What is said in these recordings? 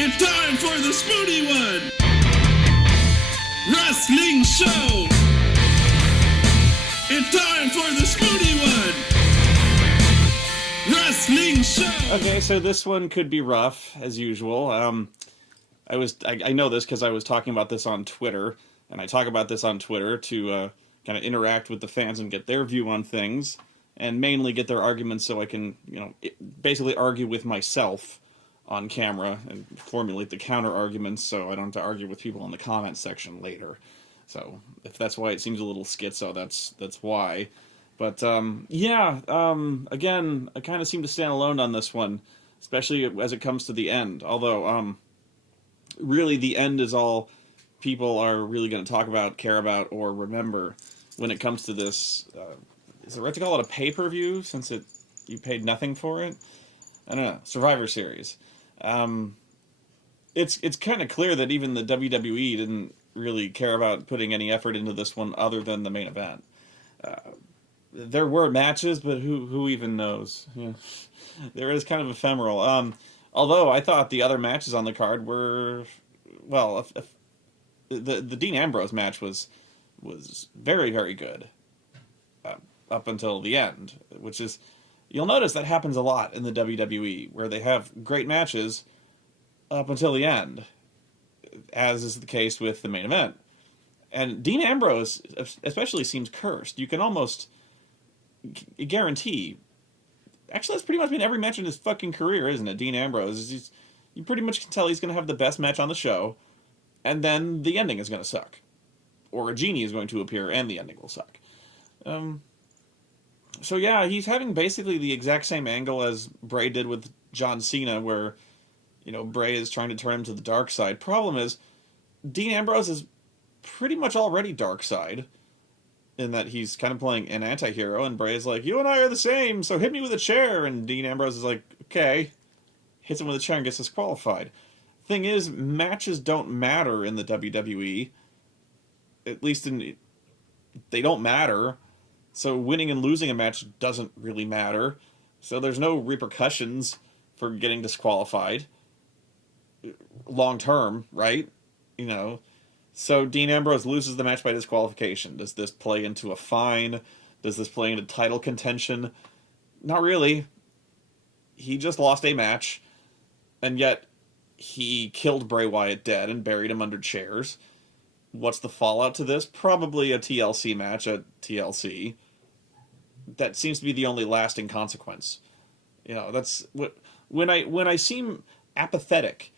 It's time for the Spoony One! Wrestling Show! It's time for the Spoony One! Wrestling Show! Okay, so this one could be rough, as usual. I know this because I was talking about this on Twitter, and I talk about this on Twitter to kind of interact with the fans and get their view on things, and mainly get their arguments so I can, basically argue with myself on camera and formulate the counter arguments so I don't have to argue with people in the comment section later. So if that's why it seems a little schizo, that's why. But again, I kind of seem to stand alone on this one, especially as it comes to the end. Although really the end is all people are really going to talk about, care about, or remember when it comes to this. Is it right to call it a pay-per-view since you paid nothing for it? I don't know. Survivor Series. It's kind of clear that even the WWE didn't really care about putting any effort into this one other than the main event. There were matches, but who even knows? Yeah. There is kind of ephemeral. Although I thought the other matches on the card were, well, the Dean Ambrose match was very, very good up until the end, which is, you'll notice that happens a lot in the WWE, where they have great matches up until the end, as is the case with the main event. And Dean Ambrose especially seems cursed. You can almost guarantee, actually that's pretty much been every match in his fucking career, isn't it? Dean Ambrose, you pretty much can tell he's going to have the best match on the show, and then the ending is going to suck. Or a genie is going to appear and the ending will suck. So yeah, he's having basically the exact same angle as Bray did with John Cena, where, Bray is trying to turn him to the dark side. Problem is, Dean Ambrose is pretty much already dark side, in that he's kind of playing an anti-hero, and Bray is like, you and I are the same, so hit me with a chair, and Dean Ambrose is like, okay, hits him with a chair and gets disqualified. Thing is, matches don't matter in the WWE, at least they don't matter. So winning and losing a match doesn't really matter. So there's no repercussions for getting disqualified long term, right? So Dean Ambrose loses the match by disqualification. Does this play into a fine? Does this play into title contention? Not really. He just lost a match, and yet he killed Bray Wyatt dead and buried him under chairs. What's the fallout to this? Probably a TLC match at TLC. That seems to be the only lasting consequence. That's what when I seem apathetic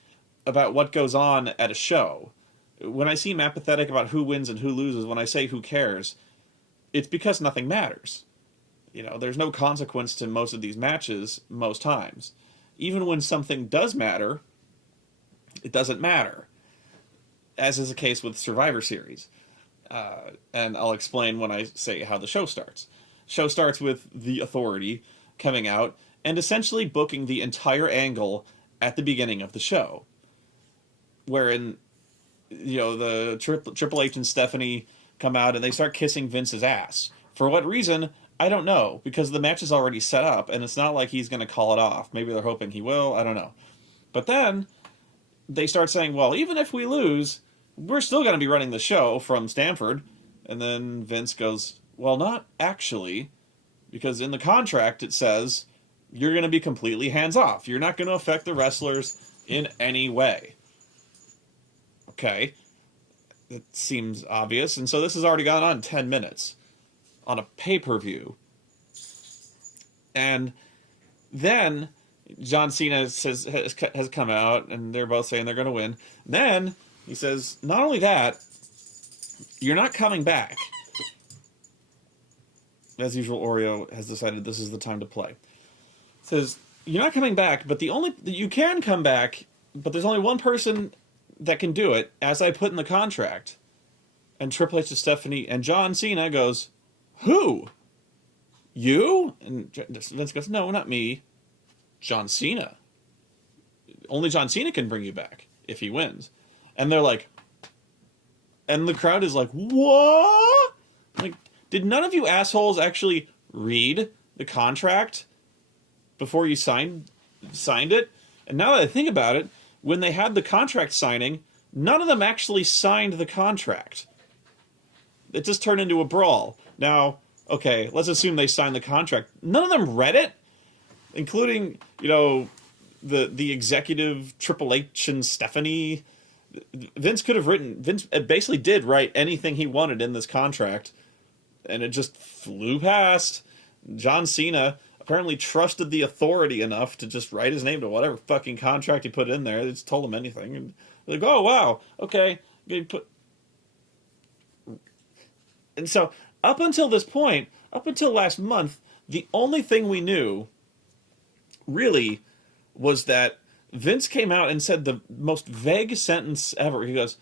about what goes on at a show, when I seem apathetic about who wins and who loses, when I say who cares, it's because nothing matters. There's no consequence to most of these matches most times. Even when something does matter, it doesn't matter. As is the case with Survivor Series. And I'll explain when I say how the show starts. Show starts with the Authority coming out and essentially booking the entire angle at the beginning of the show. Wherein, the Triple H and Stephanie come out and they start kissing Vince's ass. For what reason? I don't know, because the match is already set up and it's not like he's going to call it off. Maybe they're hoping he will, I don't know. But then they start saying, well, even if we lose, we're still going to be running the show from Stamford. And then Vince goes, well, not actually, because in the contract it says you're going to be completely hands-off. You're not going to affect the wrestlers in any way. Okay. It seems obvious. And so this has already gone on 10 minutes on a pay-per-view. And then John Cena has come out, and they're both saying they're going to win. Then he says, not only that, you're not coming back. As usual, Oreo has decided this is the time to play. Says, you're not coming back, but you can come back, but there's only one person that can do it, as I put in the contract. And Triple H to Stephanie, and John Cena goes, who? You? And Vince goes, no, not me. John Cena. Only John Cena can bring you back if he wins. And they're like, and the crowd is like, what? Like, did none of you assholes actually read the contract before you signed it? And now that I think about it, when they had the contract signing, none of them actually signed the contract. It just turned into a brawl. Now, okay, let's assume they signed the contract. None of them read it, including, the executive Triple H and Stephanie. Vince basically did write anything he wanted in this contract, and it just flew past. John Cena apparently trusted the authority enough to just write his name to whatever fucking contract he put in there. They just told him anything. And like, oh, wow, okay. And so, up until this point, up until last month, the only thing we knew, really, was that Vince came out and said the most vague sentence ever. He goes,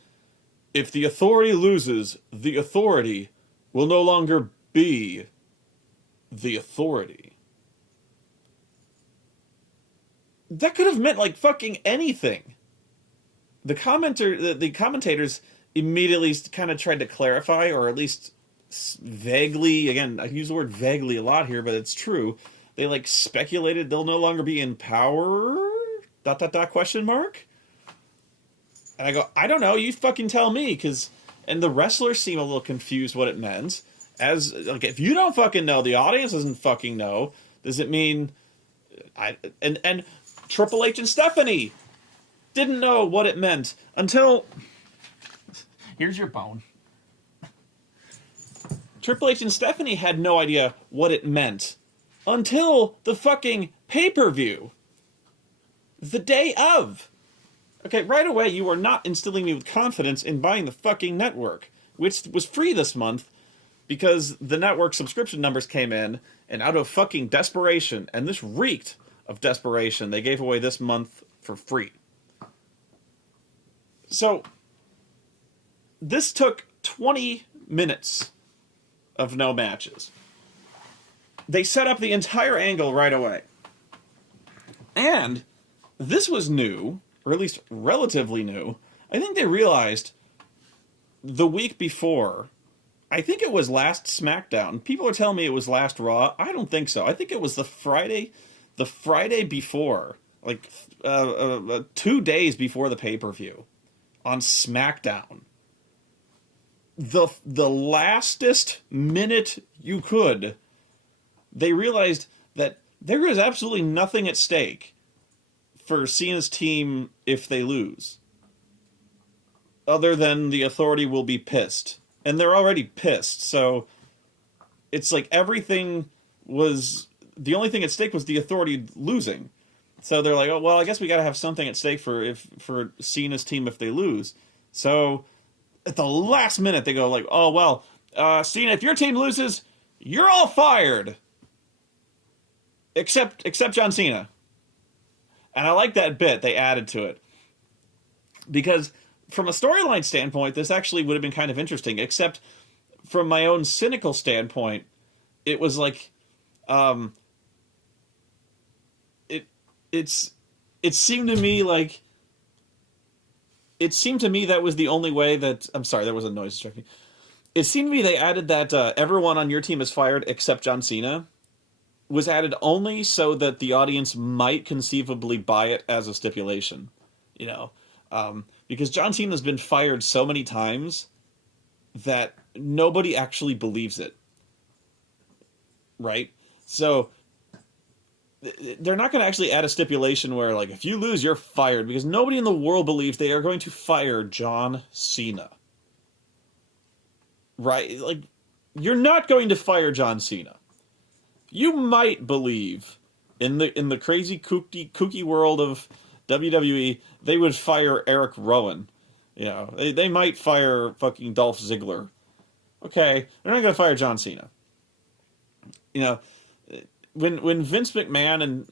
if the authority loses, the authority will no longer be the authority. That could have meant, like, fucking anything. The commentators immediately kind of tried to clarify, or at least vaguely, again, I use the word vaguely a lot here, but it's true. They, like, speculated they'll no longer be in power? ... question mark? And I go, I don't know, you fucking tell me, and the wrestlers seem a little confused what it meant. As, like, if you don't fucking know, the audience doesn't fucking know, does it mean... And Triple H and Stephanie didn't know what it meant until... Here's your bone. Triple H and Stephanie had no idea what it meant until the fucking pay-per-view. The day of. Okay, right away you are not instilling me with confidence in buying the fucking network, which was free this month because the network subscription numbers came in, and out of fucking desperation, and this reeked of desperation, they gave away this month for free. So, this took 20 minutes of no matches. They set up the entire angle right away. And this was new, or at least relatively new. I think they realized the week before, I think it was last SmackDown. People are telling me it was last Raw. I don't think so. I think it was the Friday before, like 2 days before the pay-per-view on SmackDown. The lastest minute you could, they realized that there is absolutely nothing at stake for Cena's team if they lose, other than the authority will be pissed. And they're already pissed, so it's like everything was... The only thing at stake was the authority losing. So they're like, oh, well, I guess we gotta have something at stake for Cena's team if they lose. So at the last minute they go like, oh, well, Cena, if your team loses, you're all fired. Except John Cena. And I like that bit they added to it. Because from a storyline standpoint, this actually would have been kind of interesting. Except from my own cynical standpoint, it was like... It seemed to me like... It seemed to me that was the only way that... I'm sorry, there was a noise distracting. It seemed to me they added that everyone on your team is fired except John Cena was added only so that the audience might conceivably buy it as a stipulation. Because John Cena's been fired so many times that nobody actually believes it. Right? So they're not going to actually add a stipulation where, like, if you lose, you're fired, because nobody in the world believes they are going to fire John Cena. Right? Like, you're not going to fire John Cena. You might believe in the crazy kooky world of WWE, they would fire Eric Rowan. They might fire fucking Dolph Ziggler. Okay, they're not going to fire John Cena. When Vince McMahon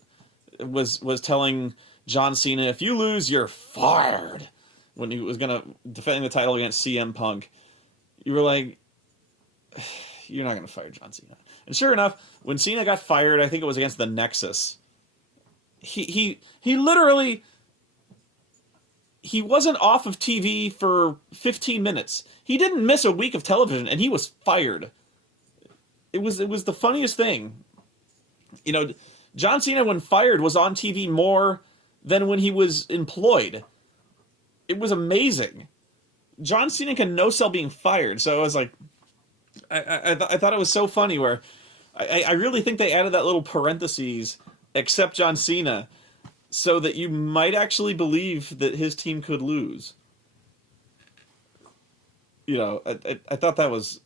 was telling John Cena, if you lose, you're fired, when he was going to defend the title against CM Punk, you were like, you're not going to fire John Cena. And sure enough, when Cena got fired, I think it was against the Nexus, he literally... He wasn't off of TV for 15 minutes. He didn't miss a week of television, and he was fired. It was the funniest thing. John Cena, when fired, was on TV more than when he was employed. it was amazing. John Cena can no sell being fired, so I was like, I thought it was so funny where I really think they added that little parentheses, except John Cena, so that you might actually believe that his team could lose. You know, I thought that was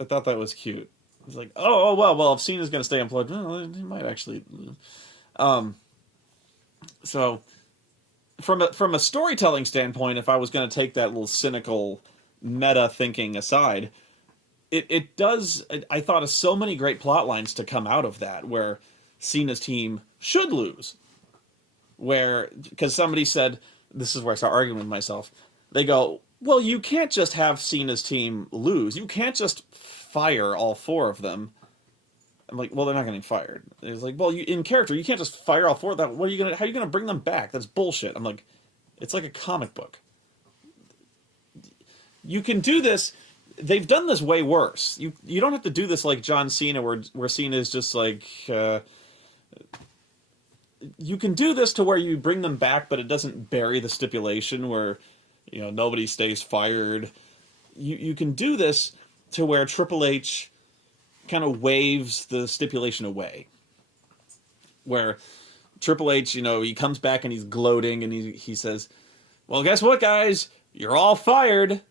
cute. It's like, well, if Cena's going to stay employed, well, he might actually. So, from a storytelling standpoint, if I was going to take that little cynical meta thinking aside, it does. I thought of so many great plot lines to come out of that, where Cena's team should lose. Because somebody said, this is where I start arguing with myself. They go, well, you can't just have Cena's team lose. You can't just fire all four of them. I'm like, well, they're not getting fired. It's like, well, in character, you can't just fire all four of them. How are you gonna bring them back? That's bullshit. I'm like, it's like a comic book. You can do this. They've done this way worse. You don't have to do this like John Cena, where Cena is just like. You can do this to where you bring them back, but it doesn't bury the stipulation where, nobody stays fired. You can do this to where Triple H kind of waves the stipulation away. Where Triple H, he comes back and he's gloating and he says, well, guess what, guys? You're all fired.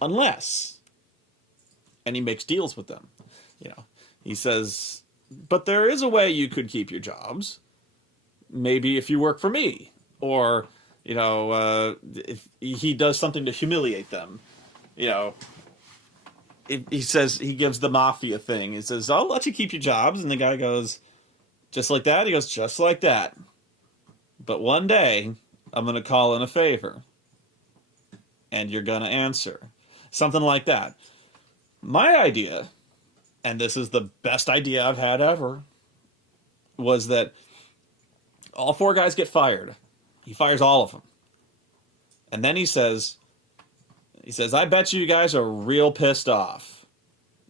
Unless. And he makes deals with them. He says, but there is a way you could keep your jobs. Maybe if you work for me. Or, if he does something to humiliate them. He says, he gives the mafia thing. He says, I'll let you keep your jobs. And the guy goes, just like that? He goes, just like that. But one day, I'm going to call in a favor. And you're going to answer. Something like that. My idea, and this is the best idea I've had ever, was that all four guys get fired. He fires all of them. And then he says, I bet you guys are real pissed off.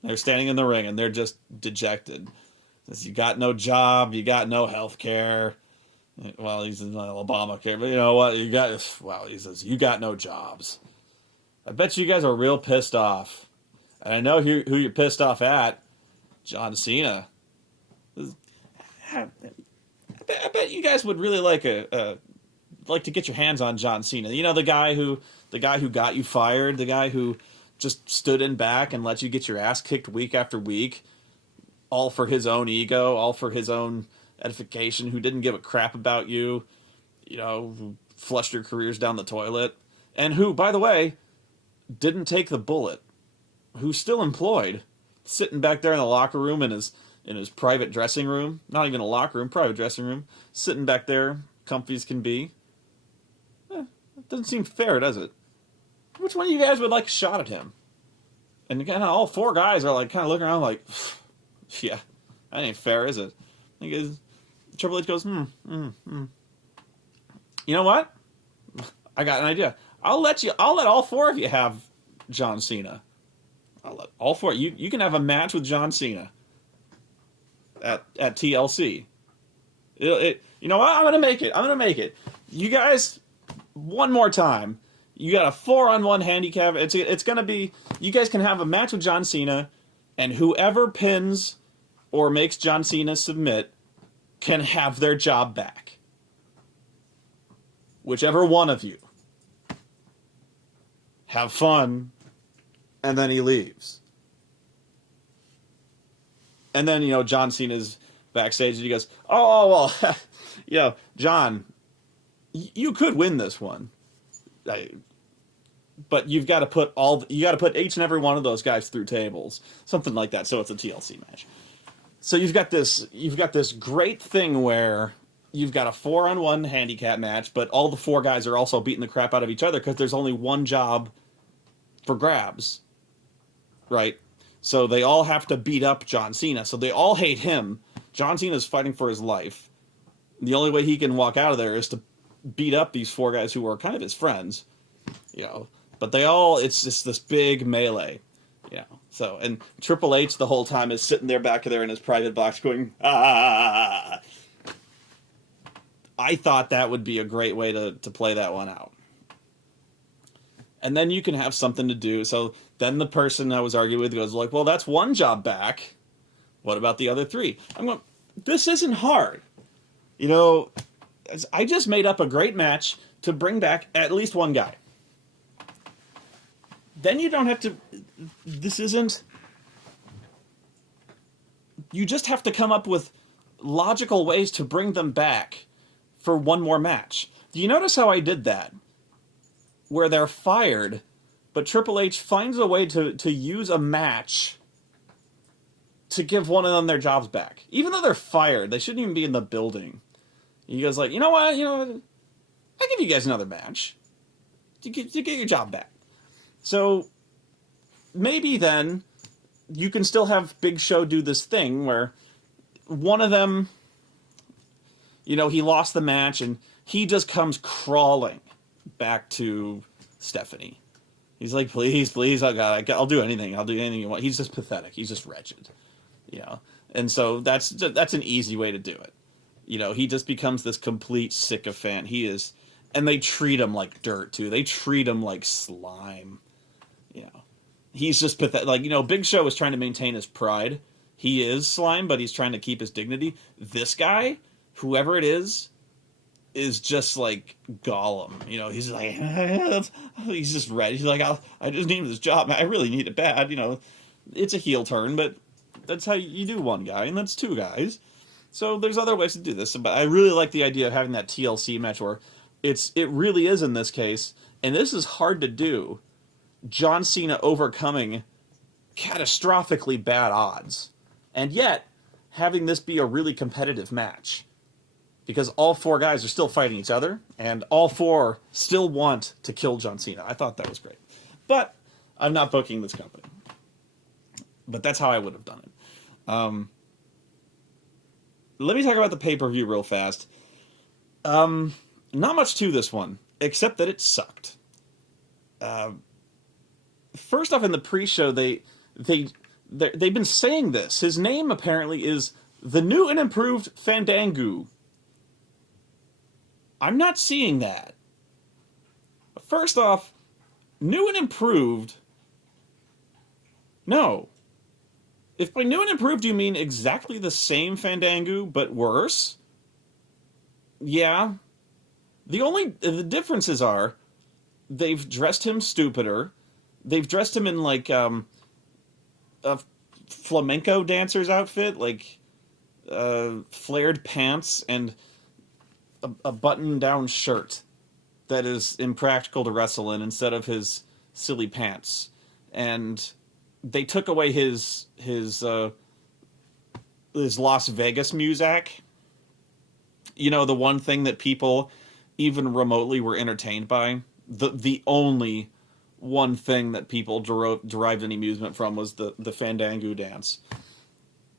They're standing in the ring and they're just dejected. He says, you got no job, you got no health care. Well, he's in Obamacare, but you know what? He says, you got no jobs. I bet you guys are real pissed off. And I know who you're pissed off at. John Cena. I bet you guys would really like to get your hands on John Cena. The guy who got you fired, the guy who just stood in back and let you get your ass kicked week after week, all for his own ego, all for his own edification, who didn't give a crap about you, who flushed your careers down the toilet, and who, by the way, didn't take the bullet, who's still employed, sitting back there in the locker room in his private dressing room, not even a locker room, private dressing room, sitting back there, comfy as can be. It doesn't seem fair, does it? Which one of you guys would like a shot at him? And kind of all four guys are like kind of looking around like, yeah, that ain't fair, is it? Triple H goes, You know what? I got an idea. I'll let all four of you have John Cena. I'll let all four. You can have a match with John Cena at TLC. You know what? I'm gonna make it. You guys, one more time. You got a 4-on-1 handicap. It's gonna be. You guys can have a match with John Cena, and whoever pins or makes John Cena submit can have their job back. Whichever one of you. Have fun. And then he leaves. And then, John Cena's backstage and he goes, oh, well, John, you could win this one. But you've got to put each and every one of those guys through tables. Something like that. So it's a TLC match. So you've got this great thing where you've got a 4-on-1 handicap match, but all the four guys are also beating the crap out of each other because there's only one job for grabs. Right? So they all have to beat up John Cena. So they all hate him. John Cena's fighting for his life. The only way he can walk out of there is to beat up these four guys who are kind of his friends. But it's just this big melee. So, and Triple H the whole time is sitting there back there in his private box going, ah. I thought that would be a great way to play that one out. And then you can have something to do. So then the person I was arguing with goes like, well, that's one job back. What about the other three? I'm going, this isn't hard. You know, I just made up a great match to bring back at least one guy. Then you don't have to, this isn't, you just have to come up with logical ways to bring them back for one more match. Do you notice how I did that? Where they're fired, but Triple H finds a way to use a match to give one of them their jobs back. Even though they're fired, they shouldn't even be in the building. He goes like, you know what, I'll give you guys another match. You get your job back. So maybe then you can still have Big Show do this thing where one of them, he lost the match and he just comes crawling back to Stephanie. He's like, please, oh God, I'll do anything. I'll do anything you want. He's just pathetic. He's just wretched. And so that's an easy way to do it. He just becomes this complete sycophant. He is, and they treat him like dirt too. They treat him like slime. He's just pathetic. Like, Big Show is trying to maintain his pride. He is slime, but he's trying to keep his dignity. This guy, whoever it is just like Gollum. He's like, he's just red. He's like, I just need this job. I really need it bad. It's a heel turn, but that's how you do one guy, and that's two guys. So there's other ways to do this. But I really like the idea of having that TLC match where it really is in this case, and this is hard to do, John Cena overcoming catastrophically bad odds, and yet having this be a really competitive match. Because all four guys are still fighting each other, and all four still want to kill John Cena. I thought that was great. But I'm not booking this company. But that's how I would have done it. Let me talk about the pay-per-view real fast. Not much to this one, except that it sucked. First off, in the pre-show, they've been saying this. His name apparently is the new and improved Fandango. I'm not seeing that. First off, new and improved. No. If by new and improved you mean exactly the same Fandango, but worse, yeah. The differences are they've dressed him stupider. They've dressed him in like a flamenco dancer's outfit, like flared pants and a button-down shirt that is impractical to wrestle in instead of his silly pants. And they took away his Las Vegas music. The one thing that people even remotely were entertained by. The only one thing that people derived any amusement from was the Fandango dance.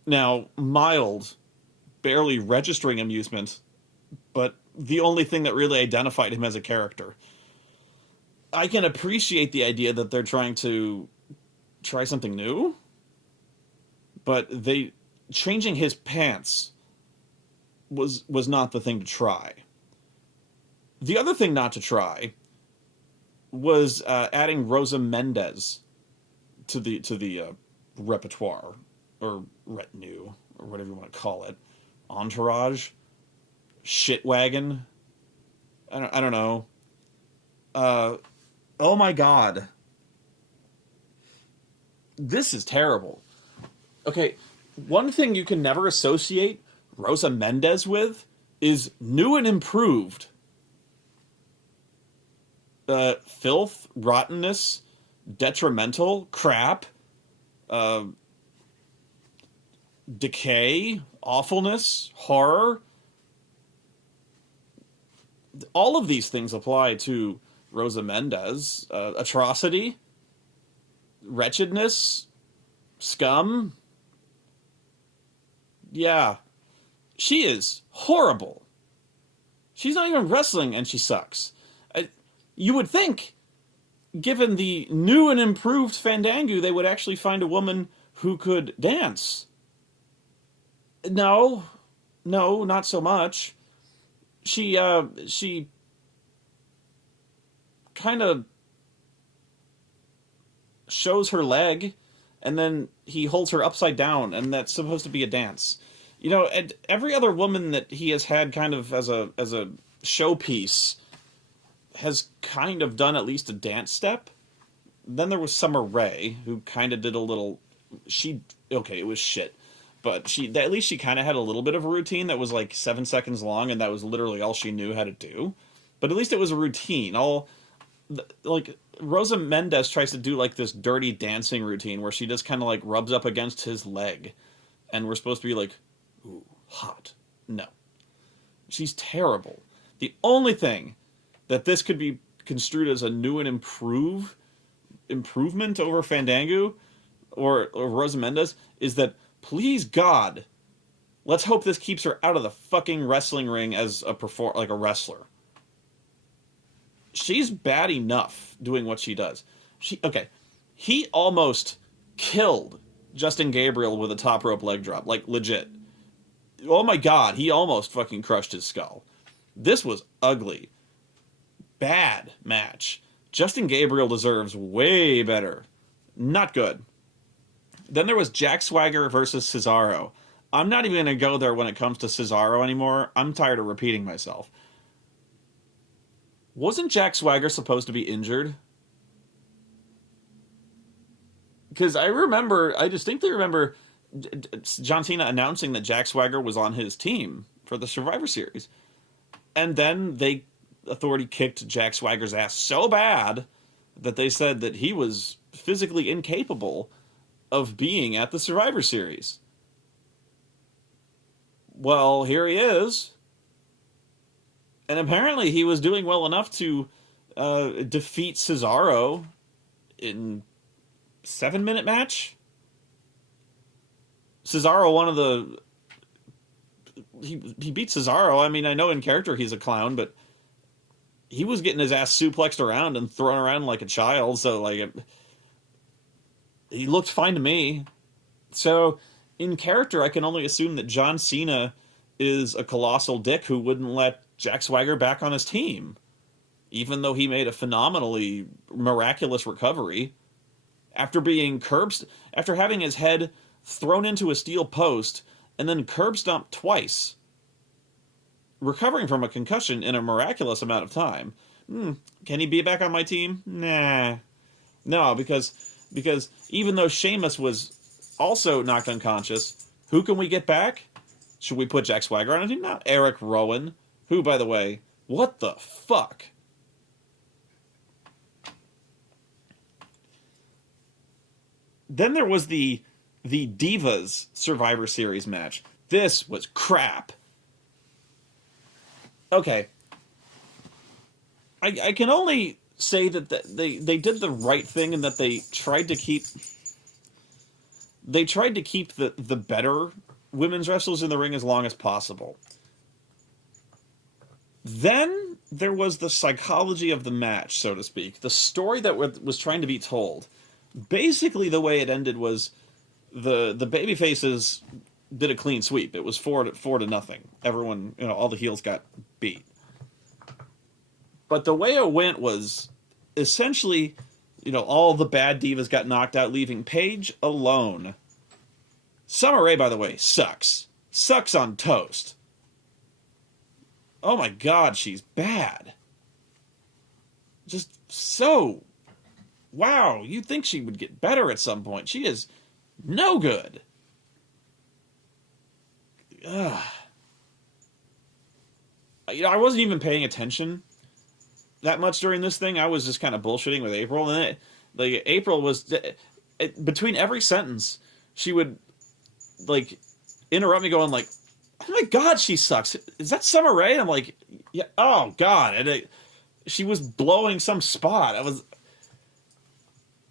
Now, mild, barely registering amusement, but the only thing that really identified him as a character. I can appreciate the idea that they're trying to try something new, but changing his pants was not the thing to try. The other thing not to try was adding Rosa Mendez to the repertoire or retinue or whatever you want to call it, entourage. Shitwagon. I don't know. Oh my God. This is terrible. Okay, one thing you can never associate Rosa Mendez with is new and improved. Filth, rottenness, detrimental, crap, decay, awfulness, horror. All of these things apply to Rosa Mendez. Atrocity, wretchedness, scum. Yeah. She is horrible. She's not even wrestling and she sucks. You would think, given the new and improved Fandango, they would actually find a woman who could dance. No, not so much. She kind of shows her leg, and then he holds her upside down, and that's supposed to be a dance. You know, and every other woman that he has had kind of as a showpiece has kind of done at least a dance step. Then there was Summer Rae, who kind of did a little... it was shit. But at least she kind of had a little bit of a routine that was like 7 seconds long, and that was literally all she knew how to do. But at least it was a routine. Like, Rosa Mendez tries to do like this dirty dancing routine where she just kind of like rubs up against his leg. And we're supposed to be like, ooh, hot. No. She's terrible. The only thing that this could be construed as a new and improvement over Fandango or Rosa Mendez is that, please God, let's hope this keeps her out of the fucking wrestling ring as a wrestler. She's bad enough doing what she does. He almost killed Justin Gabriel with a top rope leg drop, like legit. Oh my God, he almost fucking crushed his skull. This was ugly. Bad match. Justin Gabriel deserves way better. Not good. Then there was Jack Swagger versus Cesaro. I'm not even going to go there when it comes to Cesaro anymore. I'm tired of repeating myself. Wasn't Jack Swagger supposed to be injured? Because I distinctly remember John Cena announcing that Jack Swagger was on his team for the Survivor Series. And then Authority kicked Jack Swagger's ass so bad that they said that he was physically incapable of being at the Survivor Series. Well, here he is. And apparently he was doing well enough to defeat Cesaro in 7-minute match. Cesaro, he beat Cesaro. I mean, I know in character he's a clown, but he was getting his ass suplexed around and thrown around like a child, so like he looked fine to me. So in character, I can only assume that John Cena is a colossal dick who wouldn't let Jack Swagger back on his team, even though he made a phenomenally miraculous recovery after having his head thrown into a steel post and then curb stomped twice, recovering from a concussion in a miraculous amount of time. Can he be back on my team? Nah. No, because even though Sheamus was also knocked unconscious, who can we get back? Should we put Jack Swagger on a team? Not Eric Rowan, who, by the way, what the fuck? Then there was the Divas Survivor Series match. This was crap. Okay. I can only say that they did the right thing in that they tried to keep the better women's wrestlers in the ring as long as possible. Then there was the psychology of the match, so to speak. The story that was trying to be told. Basically, the way it ended was the babyfaces did a clean sweep. It was 4-0. Everyone, all the heels got beat. But the way it went was essentially, all the bad divas got knocked out, leaving Paige alone. Summer Rae, by the way, sucks. Sucks on toast. Oh my God, she's bad. Just so... Wow, you'd think she would get better at some point. She is no good. Ugh. I wasn't even paying attention that much during this thing. I was just kind of bullshitting with April. And April was... between every sentence, she would, interrupt me going, oh my God, she sucks. Is that Summer Rae? And I'm like, yeah, oh God. And she was blowing some spot.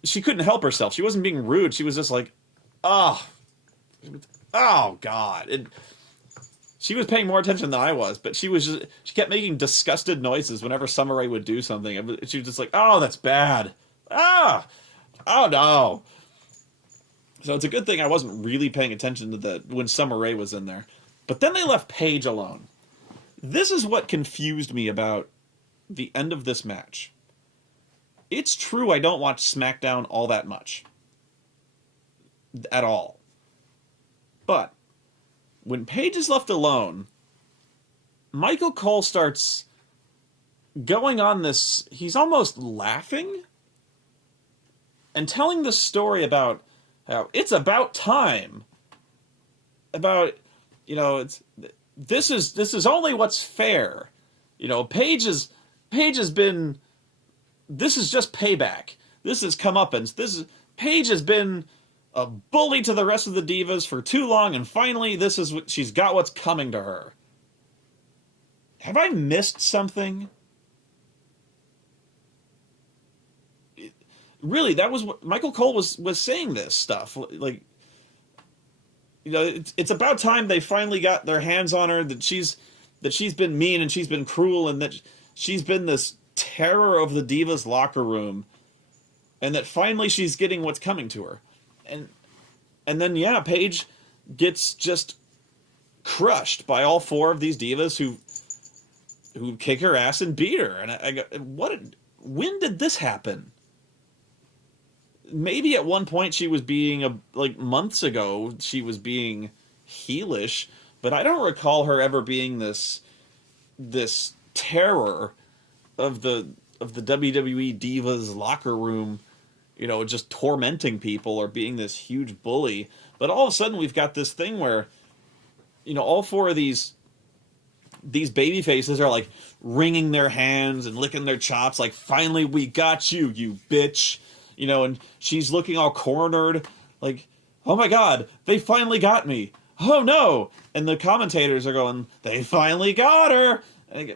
She couldn't help herself. She wasn't being rude. She was just like, oh God. She was paying more attention than I was, but she kept making disgusted noises whenever Summer Rae would do something. She was just like, oh, that's bad. Oh no. So it's a good thing I wasn't really paying attention to when Summer Rae was in there. But then they left Paige alone. This is what confused me about the end of this match. It's true I don't watch SmackDown all that much. At all. But when Paige is left alone, Michael Cole starts going on this, he's almost laughing and telling the story about how it's about time. About, it's this is only what's fair. Paige has been, this is just payback. This is comeuppance. Paige has been a bully to the rest of the divas for too long, and finally this is what she's got, what's coming to her. Have I missed something? Really, that was what Michael Cole was saying this stuff. Like, it's about time they finally got their hands on her, that she's been mean and she's been cruel and that she's been this terror of the divas locker room, and that finally she's getting what's coming to her. And then Paige gets just crushed by all four of these divas who kick her ass and beat her. And I go, when did this happen? Maybe at one point she was being months ago she was being heelish, but I don't recall her ever being this terror of the WWE divas locker room, just tormenting people or being this huge bully. But all of a sudden we've got this thing where, all four of these baby faces are like wringing their hands and licking their chops, like, finally we got you, you bitch. And she's looking all cornered, like, oh my god, they finally got me. Oh no! And the commentators are going, they finally got her. And I go,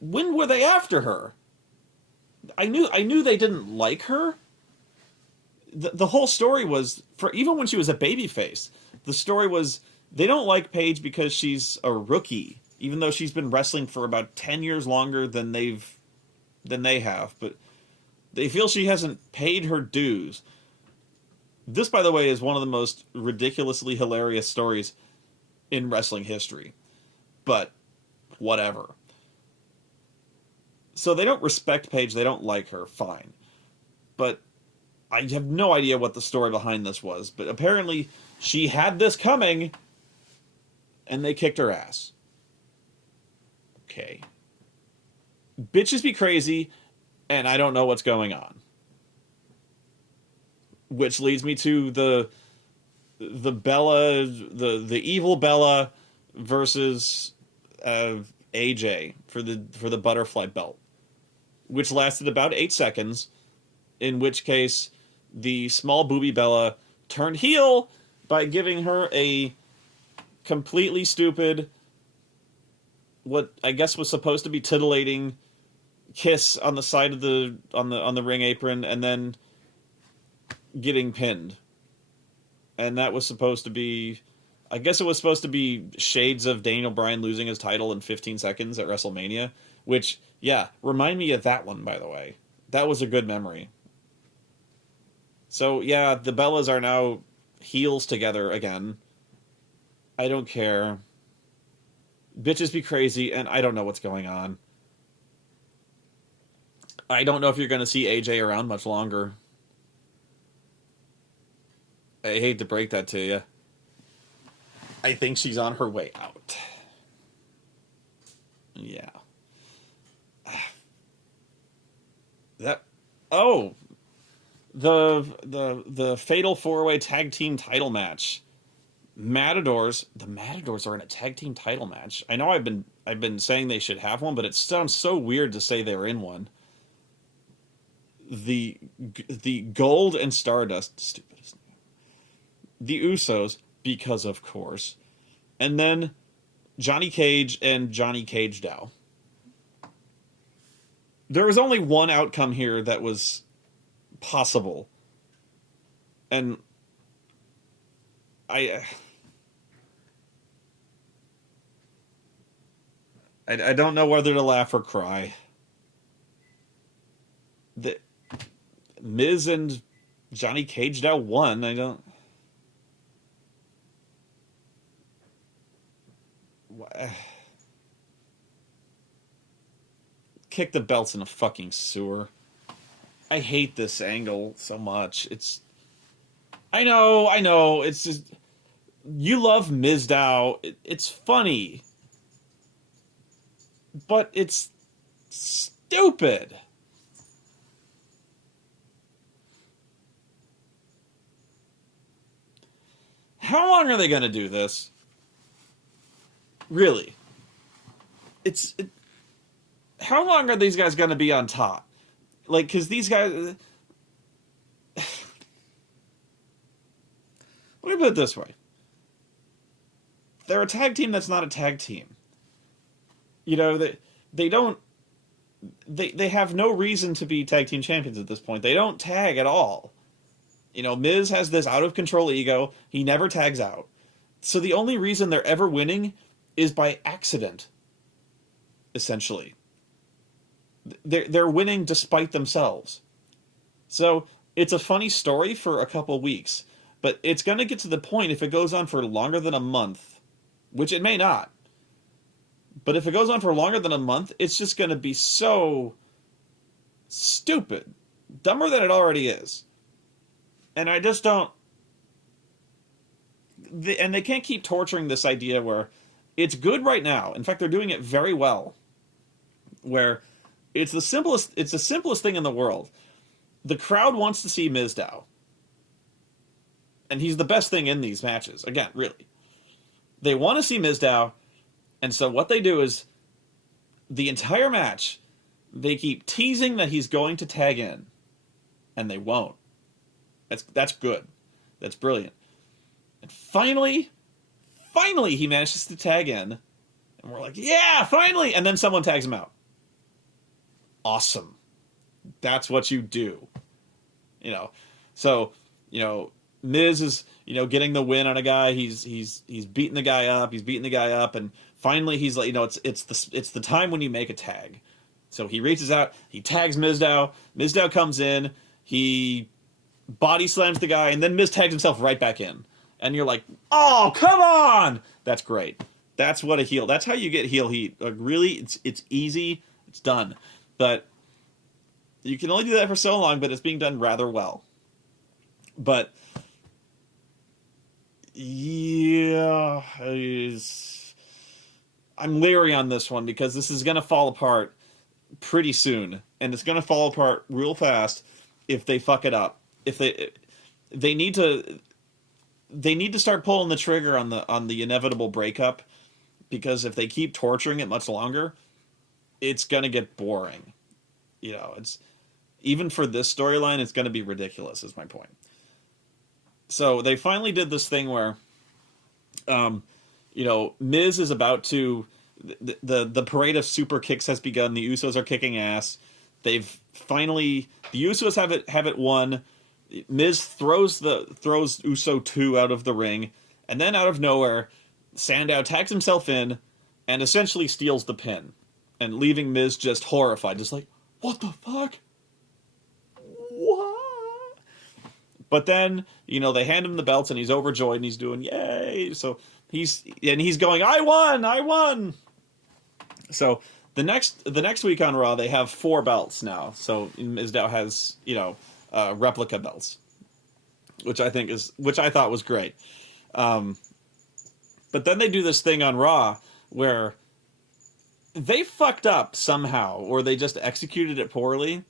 when were they after her? I knew they didn't like her. The whole story was, for even when she was a babyface, the story was they don't like Paige because she's a rookie, even though she's been wrestling for about 10 years longer than they have. But they feel she hasn't paid her dues. This, by the way, is one of the most ridiculously hilarious stories in wrestling history. But whatever. So they don't respect Paige, they don't like her, fine. But I have no idea what the story behind this was. But apparently she had this coming, and they kicked her ass. Okay. Bitches be crazy, and I don't know what's going on. Which leads me to the Bella, the evil Bella versus AJ for the butterfly belt, which lasted about 8 seconds. In which case, the small booby Bella turned heel by giving her a completely stupid, what I guess was supposed to be titillating kiss on the side of on the ring apron, and then getting pinned. And that was supposed to be, I guess it was supposed to be shades of Daniel Bryan losing his title in 15 seconds at WrestleMania, which, remind me of that one, by the way. That was a good memory. So, the Bellas are now heels together again. I don't care. Bitches be crazy, and I don't know what's going on. I don't know if you're going to see AJ around much longer. I hate to break that to you. I think she's on her way out. Yeah. The Fatal 4-Way Tag Team title match. The Matadors are in a tag team title match. I know I've been saying they should have one, but it sounds so weird to say they're in one. The Gold and Stardust, stupidest name. The Usos, because of course, and then Johnny Cage and Johnny Cage Dow. There was only one outcome here that was possible, and I don't know whether to laugh or cry. The Miz and Johnny Cage Dow won. I don't. Kick the belts in a fucking sewer. I hate this angle so much. I know. It's just you love Mizdow. It's funny, but it's stupid. How long are they going to do this? Really? How long are these guys going to be on top? Like, because these guys. Let me put it this way. They're a tag team that's not a tag team. You know, they don't. They have no reason to be tag team champions at this point. They don't tag at all. You know, Miz has this out of control ego. He never tags out. So the only reason they're ever winning is by accident. Essentially, they're winning despite themselves. So it's a funny story for a couple weeks, but it's going to get to the point if it goes on for longer than a month, which it may not. But if it goes on for longer than a month, it's just going to be so stupid, dumber than it already is. And I just don't. And they can't keep torturing this idea where it's good right now. In fact, they're doing it very well. Where it's the simplest thing in the world. The crowd wants to see Mizdow. And he's the best thing in these matches. Again, really. They want to see Mizdow, and so what they do is the entire match, they keep teasing that he's going to tag in. And they won't. That's good. That's brilliant. And finally he manages to tag in. And we're like, yeah, finally! And then someone tags him out. Awesome. That's what you do. You know. So, you know, Miz is, you know, getting the win on a guy. He's beating the guy up. He's beating the guy up, and finally he's like, you know, it's the time when you make a tag. So he reaches out, he tags Mizdow. Mizdow comes in, he body slams the guy, and then Miz tags himself right back in. And you're like, oh, come on! That's great. That's what a heel. That's how you get heel heat. Like, really, it's easy. It's done. But you can only do that for so long, but it's being done rather well. But yeah, I'm leery on this one because this is going to fall apart pretty soon, and it's going to fall apart real fast if they fuck it up. If they need to start pulling the trigger on the inevitable breakup, because if they keep torturing it much longer, it's going to get boring. You know, it's even for this storyline, it's going to be ridiculous, is my point. So they finally did this thing where, you know, Miz is about to, the parade of super kicks has begun. The Usos are kicking ass. The Usos have it won. Miz throws Uso 2 out of the ring, and then out of nowhere, Sandow tags himself in and essentially steals the pin, and leaving Miz just horrified, just like, what the fuck? What? But then, you know, they hand him the belts and he's overjoyed and he's doing yay. So he's going, I won. So the next week on Raw they have 4 belts now. So Mizdow has, you know, replica belts, which I thought was great. But then they do this thing on Raw where they fucked up somehow, or they just executed it poorly.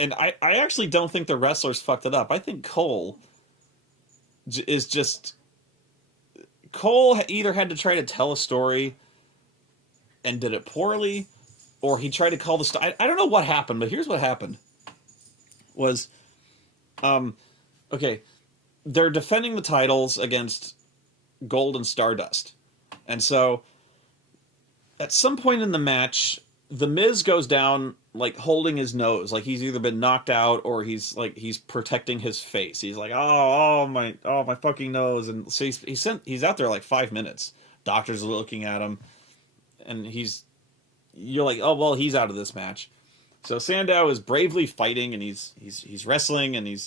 And I actually don't think the wrestlers fucked it up. I think Cole either had to try to tell a story and did it poorly, or he tried to call the story. I don't know what happened, but here's what happened. Was, okay, they're defending the titles against Gold and Stardust. And so, at some point in the match, The Miz goes down, like, holding his nose. Like, he's either been knocked out or he's protecting his face. He's like, my fucking nose. And so he's out there like 5 minutes. Doctors are looking at him. And you're like, oh, well, he's out of this match. So Sandow is bravely fighting, and he's wrestling, and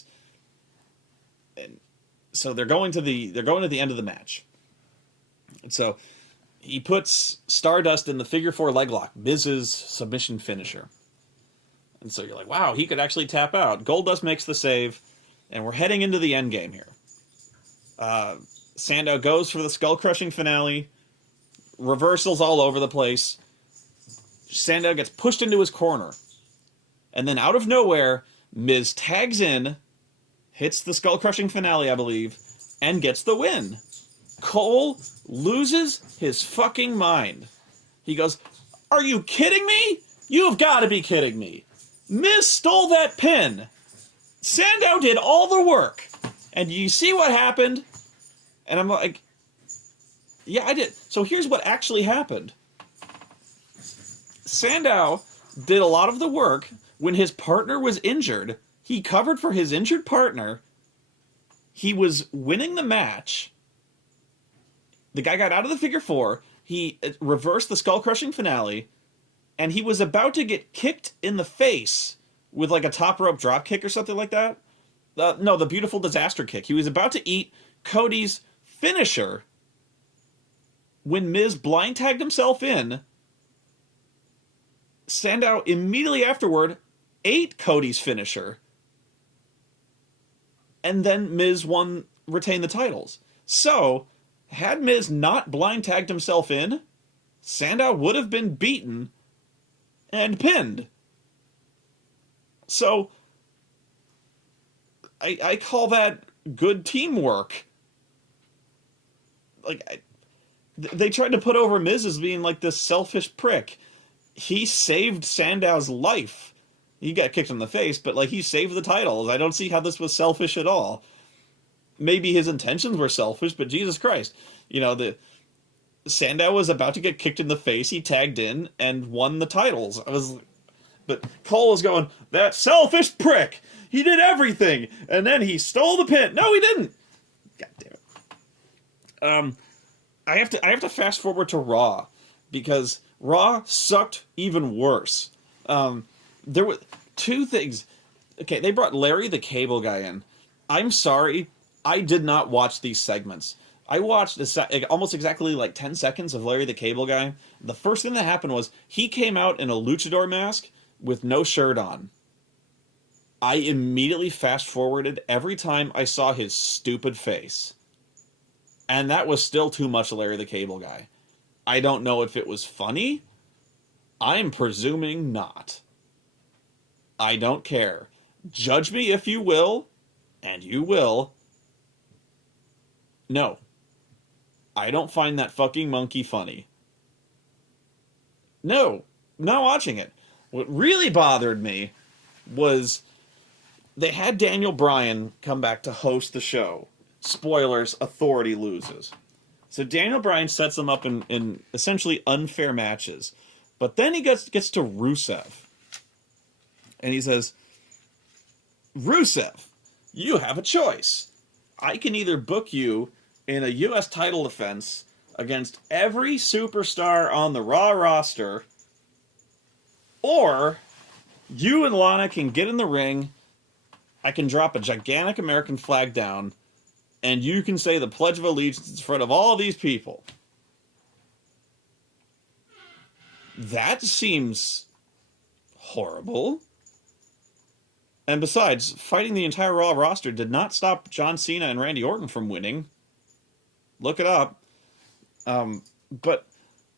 so they're going to the end of the match. And so he puts Stardust in the figure 4 leg lock, Miz's submission finisher. And so you're like, wow, he could actually tap out. Goldust makes the save, and we're heading into the end game here. Sandow goes for the skull-crushing finale. Reversals all over the place. Sandow gets pushed into his corner. And then out of nowhere, Miz tags in, hits the skull-crushing finale, I believe, and gets the win. Cole loses his fucking mind. He goes, "Are you kidding me? You have got to be kidding me. Miz stole that pin. Sandow did all the work. And you see what happened?" And I'm like, yeah, I did. So here's what actually happened. Sandow did a lot of the work when his partner was injured. He covered for his injured partner. He was winning the match. The guy got out of the figure four. He reversed the skull-crushing finale. And he was about to get kicked in the face with like a top rope drop kick or something like that. No, the beautiful disaster kick. He was about to eat Cody's finisher when Miz blind tagged himself in. Sandow immediately afterward ate Cody's finisher. And then Miz retained the titles. So, had Miz not blind tagged himself in, Sandow would have been beaten and pinned. So, I call that good teamwork. Like, they tried to put over Miz as being like this selfish prick. He saved Sandow's life. He got kicked in the face, but like he saved the titles. I don't see how this was selfish at all. Maybe his intentions were selfish, but Jesus Christ. You know, Sandow was about to get kicked in the face. He tagged in and won the titles. But Cole was going, "That selfish prick. He did everything, and then he stole the pin." No, he didn't. God damn it. I have to fast forward to Raw because Raw sucked even worse. There were two things. Okay, they brought Larry the Cable Guy in. I'm sorry, I did not watch these segments. I watched almost exactly like 10 seconds of Larry the Cable Guy. The first thing that happened was he came out in a luchador mask with no shirt on. I immediately fast forwarded every time I saw his stupid face. And that was still too much Larry the Cable Guy. I don't know if it was funny. I'm presuming not. I don't care. Judge me if you will, and you will. No. I don't find that fucking monkey funny. No. Not watching it. What really bothered me was they had Daniel Bryan come back to host the show. Spoilers, Authority loses. So Daniel Bryan sets them up in essentially unfair matches. But then he gets to Rusev. And he says, "Rusev, you have a choice. I can either book you in a U.S. title defense against every superstar on the Raw roster, or you and Lana can get in the ring, I can drop a gigantic American flag down, and you can say the Pledge of Allegiance in front of all these people." That seems horrible. And besides, fighting the entire Raw roster did not stop John Cena and Randy Orton from winning. Look it up. But,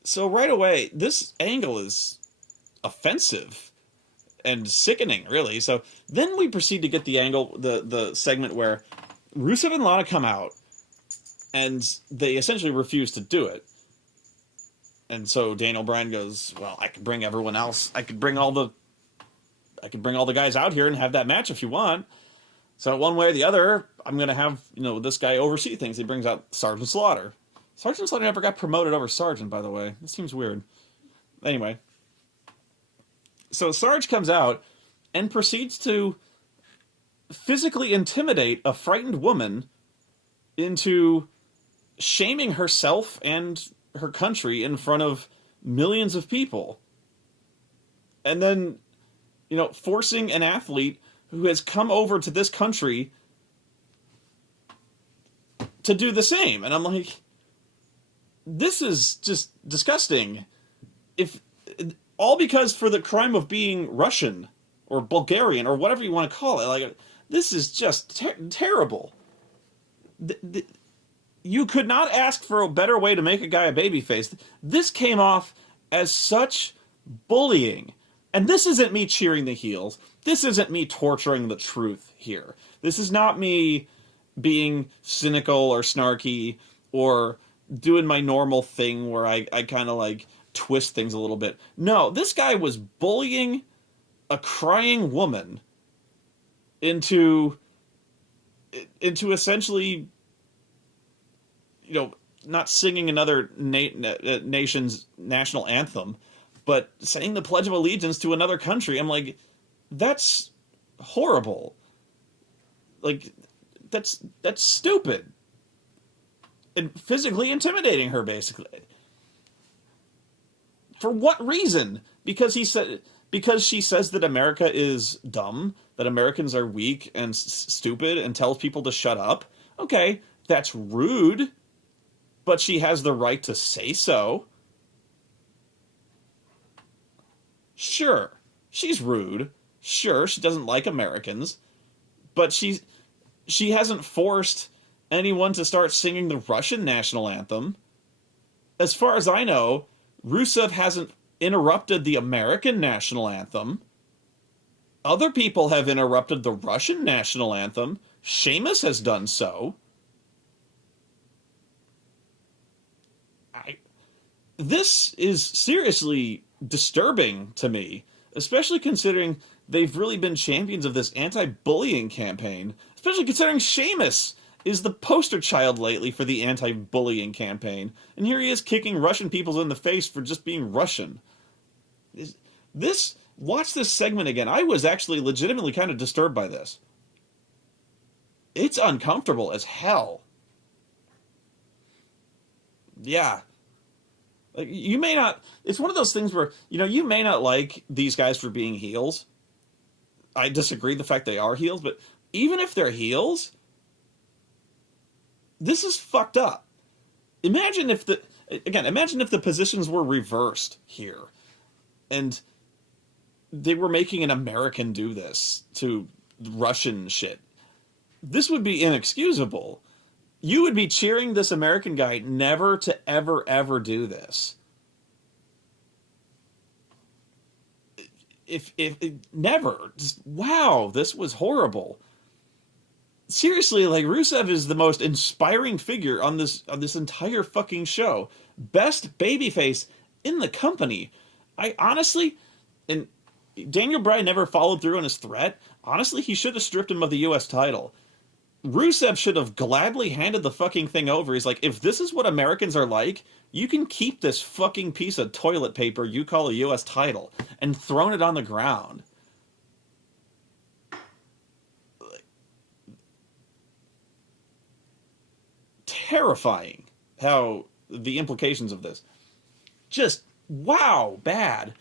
so right away, this angle is offensive and sickening, really. So then we proceed to get the angle, the segment where Rusev and Lana come out, and they essentially refuse to do it. And so Daniel Bryan goes, "Well, I could bring everyone else. I could bring all the guys out here and have that match if you want. So one way or the other, I'm going to have, this guy oversee things." He brings out Sergeant Slaughter. Sergeant Slaughter never got promoted over Sergeant, by the way. This seems weird. Anyway. So Sarge comes out and proceeds to physically intimidate a frightened woman into shaming herself and her country in front of millions of people. And then, forcing an athlete who has come over to this country to do the same. And I'm like, this is just disgusting. All because for the crime of being Russian or Bulgarian or whatever you want to call it. Like, this is just terrible. You could not ask for a better way to make a guy a babyface. This came off as such bullying. And this isn't me cheering the heels. This isn't me torturing the truth here. This is not me being cynical or snarky or doing my normal thing where I kind of like twist things a little bit. No, this guy was bullying a crying woman into essentially, you know, not singing another nation's national anthem, but saying the Pledge of Allegiance to another country. I'm like, that's horrible. Like, that's stupid. And physically intimidating her, basically. For what reason? Because she says that America is dumb, that Americans are weak and stupid, and tells people to shut up. Okay, that's rude, but she has the right to say so. Sure, she's rude. Sure, she doesn't like Americans, but she hasn't forced anyone to start singing the Russian national anthem. As far as I know, Rusev hasn't interrupted the American national anthem. Other people have interrupted the Russian national anthem. Sheamus has done so. This is seriously disturbing to me, especially considering they've really been champions of this anti-bullying campaign, especially considering Sheamus is the poster child lately for the anti-bullying campaign, and here he is kicking Russian people in the face for just being Russian. Watch this segment again. I was actually legitimately kind of disturbed by this. It's uncomfortable as hell. Yeah. Like, you may not... It's one of those things where, you know, you may not like these guys for being heels. I disagree the fact they are heels, but even if they're heels, this is fucked up. Imagine if the positions were reversed here, and they were making an American do this to Russian shit. This would be inexcusable. You would be cheering this American guy never to ever, ever do this. If never. Just, wow, this was horrible. Seriously, like, Rusev is the most inspiring figure on this entire fucking show. Best babyface in the company. I honestly, and Daniel Bryan never followed through on his threat. Honestly, he should have stripped him of the U.S. title. Rusev should have gladly handed the fucking thing over. He's like, if this is what Americans are like, you can keep this fucking piece of toilet paper you call a U.S. title, and thrown it on the ground. Terrifying how the implications of this. Just, wow, bad.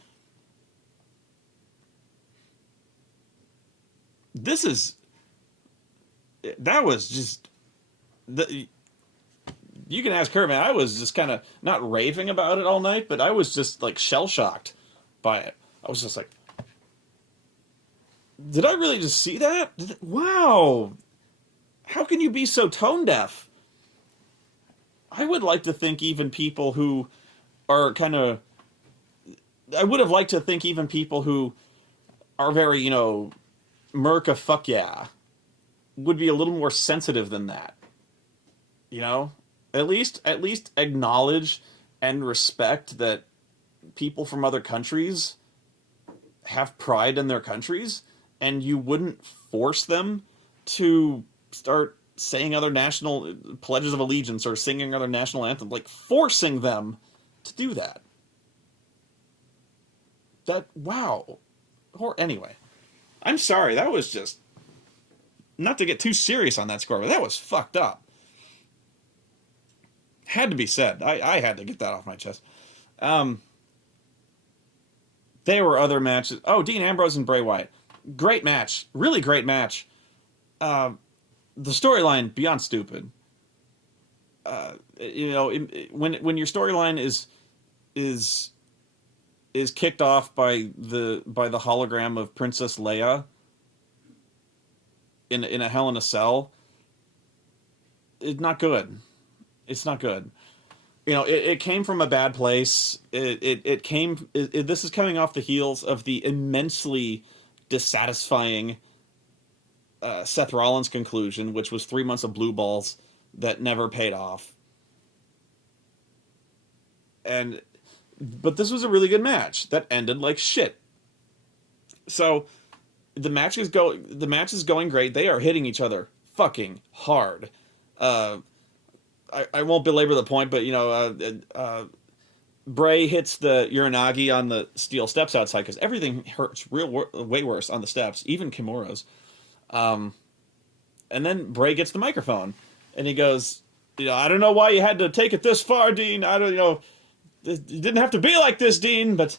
That was just... You can ask her, man. I was just kind of not raving about it all night, but I was just like shell-shocked by it. I was just like, did I really just see that? Wow. How can you be so tone-deaf? I would like to think even people who are kind of... I would have liked to think even people who are very, you know, Merca fuck yeah, would be a little more sensitive than that. You know? At least acknowledge and respect that people from other countries have pride in their countries, and you wouldn't force them to start saying other national pledges of allegiance or singing other national anthems, like forcing them to do that. Wow. Or anyway, I'm sorry, that was just, not to get too serious on that score, but that was fucked up. Had to be said. I had to get that off my chest. There were other matches. Oh, Dean Ambrose and Bray Wyatt. Great match. Really great match. The storyline, beyond stupid. You know, when your storyline is is kicked off by the hologram of Princess Leia in a Hell in a Cell. It's not good. It's not good. You know, it came from a bad place. This is coming off the heels of the immensely dissatisfying Seth Rollins conclusion, which was 3 months of blue balls that never paid off. But this was a really good match that ended like shit. So the match is going great. They are hitting each other fucking hard. I won't belabor the point, but Bray hits the Uranagi on the steel steps outside because everything hurts way worse on the steps, even Kimura's. And then Bray gets the microphone and he goes, I don't know why you had to take it this far, Dean. I don't, it didn't have to be like this, Dean, but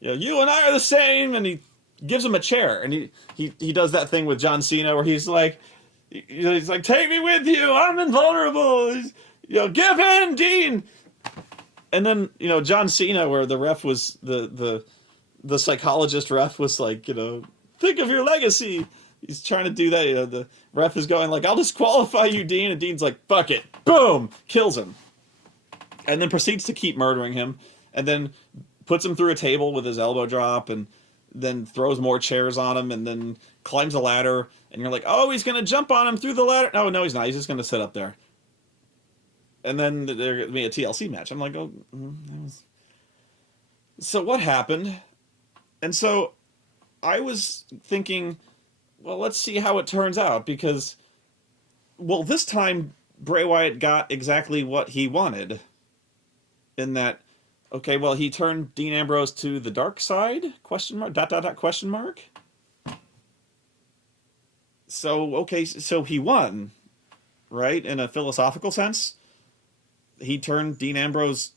you and I are the same. And he gives him a chair, and he does that thing with John Cena where he's like, take me with you. I'm invulnerable. Give in, Dean. And then John Cena, where the ref was the psychologist ref was like, think of your legacy. He's trying to do that. The ref is going like, I'll disqualify you, Dean. And Dean's like, fuck it. Boom. Kills him. And then proceeds to keep murdering him. And then puts him through a table with his elbow drop. And then throws more chairs on him. And then climbs a ladder. And you're like, oh, he's going to jump on him through the ladder. No, he's not. He's just going to sit up there. And then there's going to be a TLC match. I'm like, oh. So what happened? And so I was thinking, well, let's see how it turns out, because, well, this time Bray Wyatt got exactly what he wanted. In that, okay, well, he turned Dean Ambrose to the dark side? Question mark? ... Question mark? So, okay, so he won, right? In a philosophical sense? He turned Dean Ambrose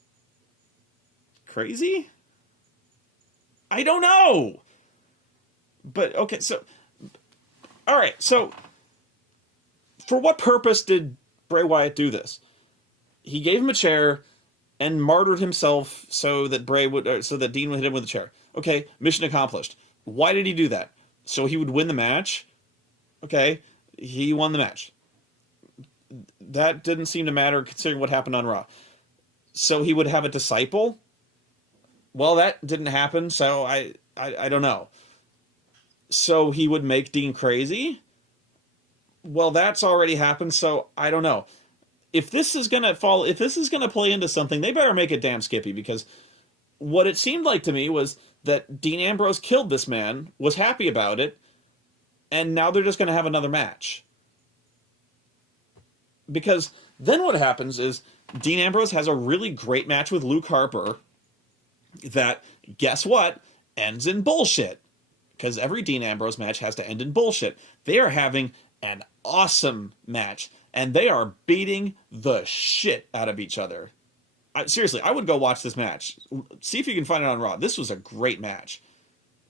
crazy? I don't know! But, okay, so... Alright, so... For what purpose did Bray Wyatt do this? He gave him a chair and martyred himself so that Dean would hit him with a chair. Okay, mission accomplished. Why did he do that? So he would win the match? Okay, he won the match. That didn't seem to matter considering what happened on Raw. So he would have a disciple? Well, that didn't happen, so I don't know. So he would make Dean crazy? Well, that's already happened, so I don't know. If this is gonna play into something, they better make it damn skippy, because what it seemed like to me was that Dean Ambrose killed this man, was happy about it, and now they're just gonna have another match. Because then what happens is Dean Ambrose has a really great match with Luke Harper that, guess what, ends in bullshit. Because every Dean Ambrose match has to end in bullshit. They are having an awesome match, and they are beating the shit out of each other. Seriously, I would go watch this match. See if you can find it on Raw. This was a great match.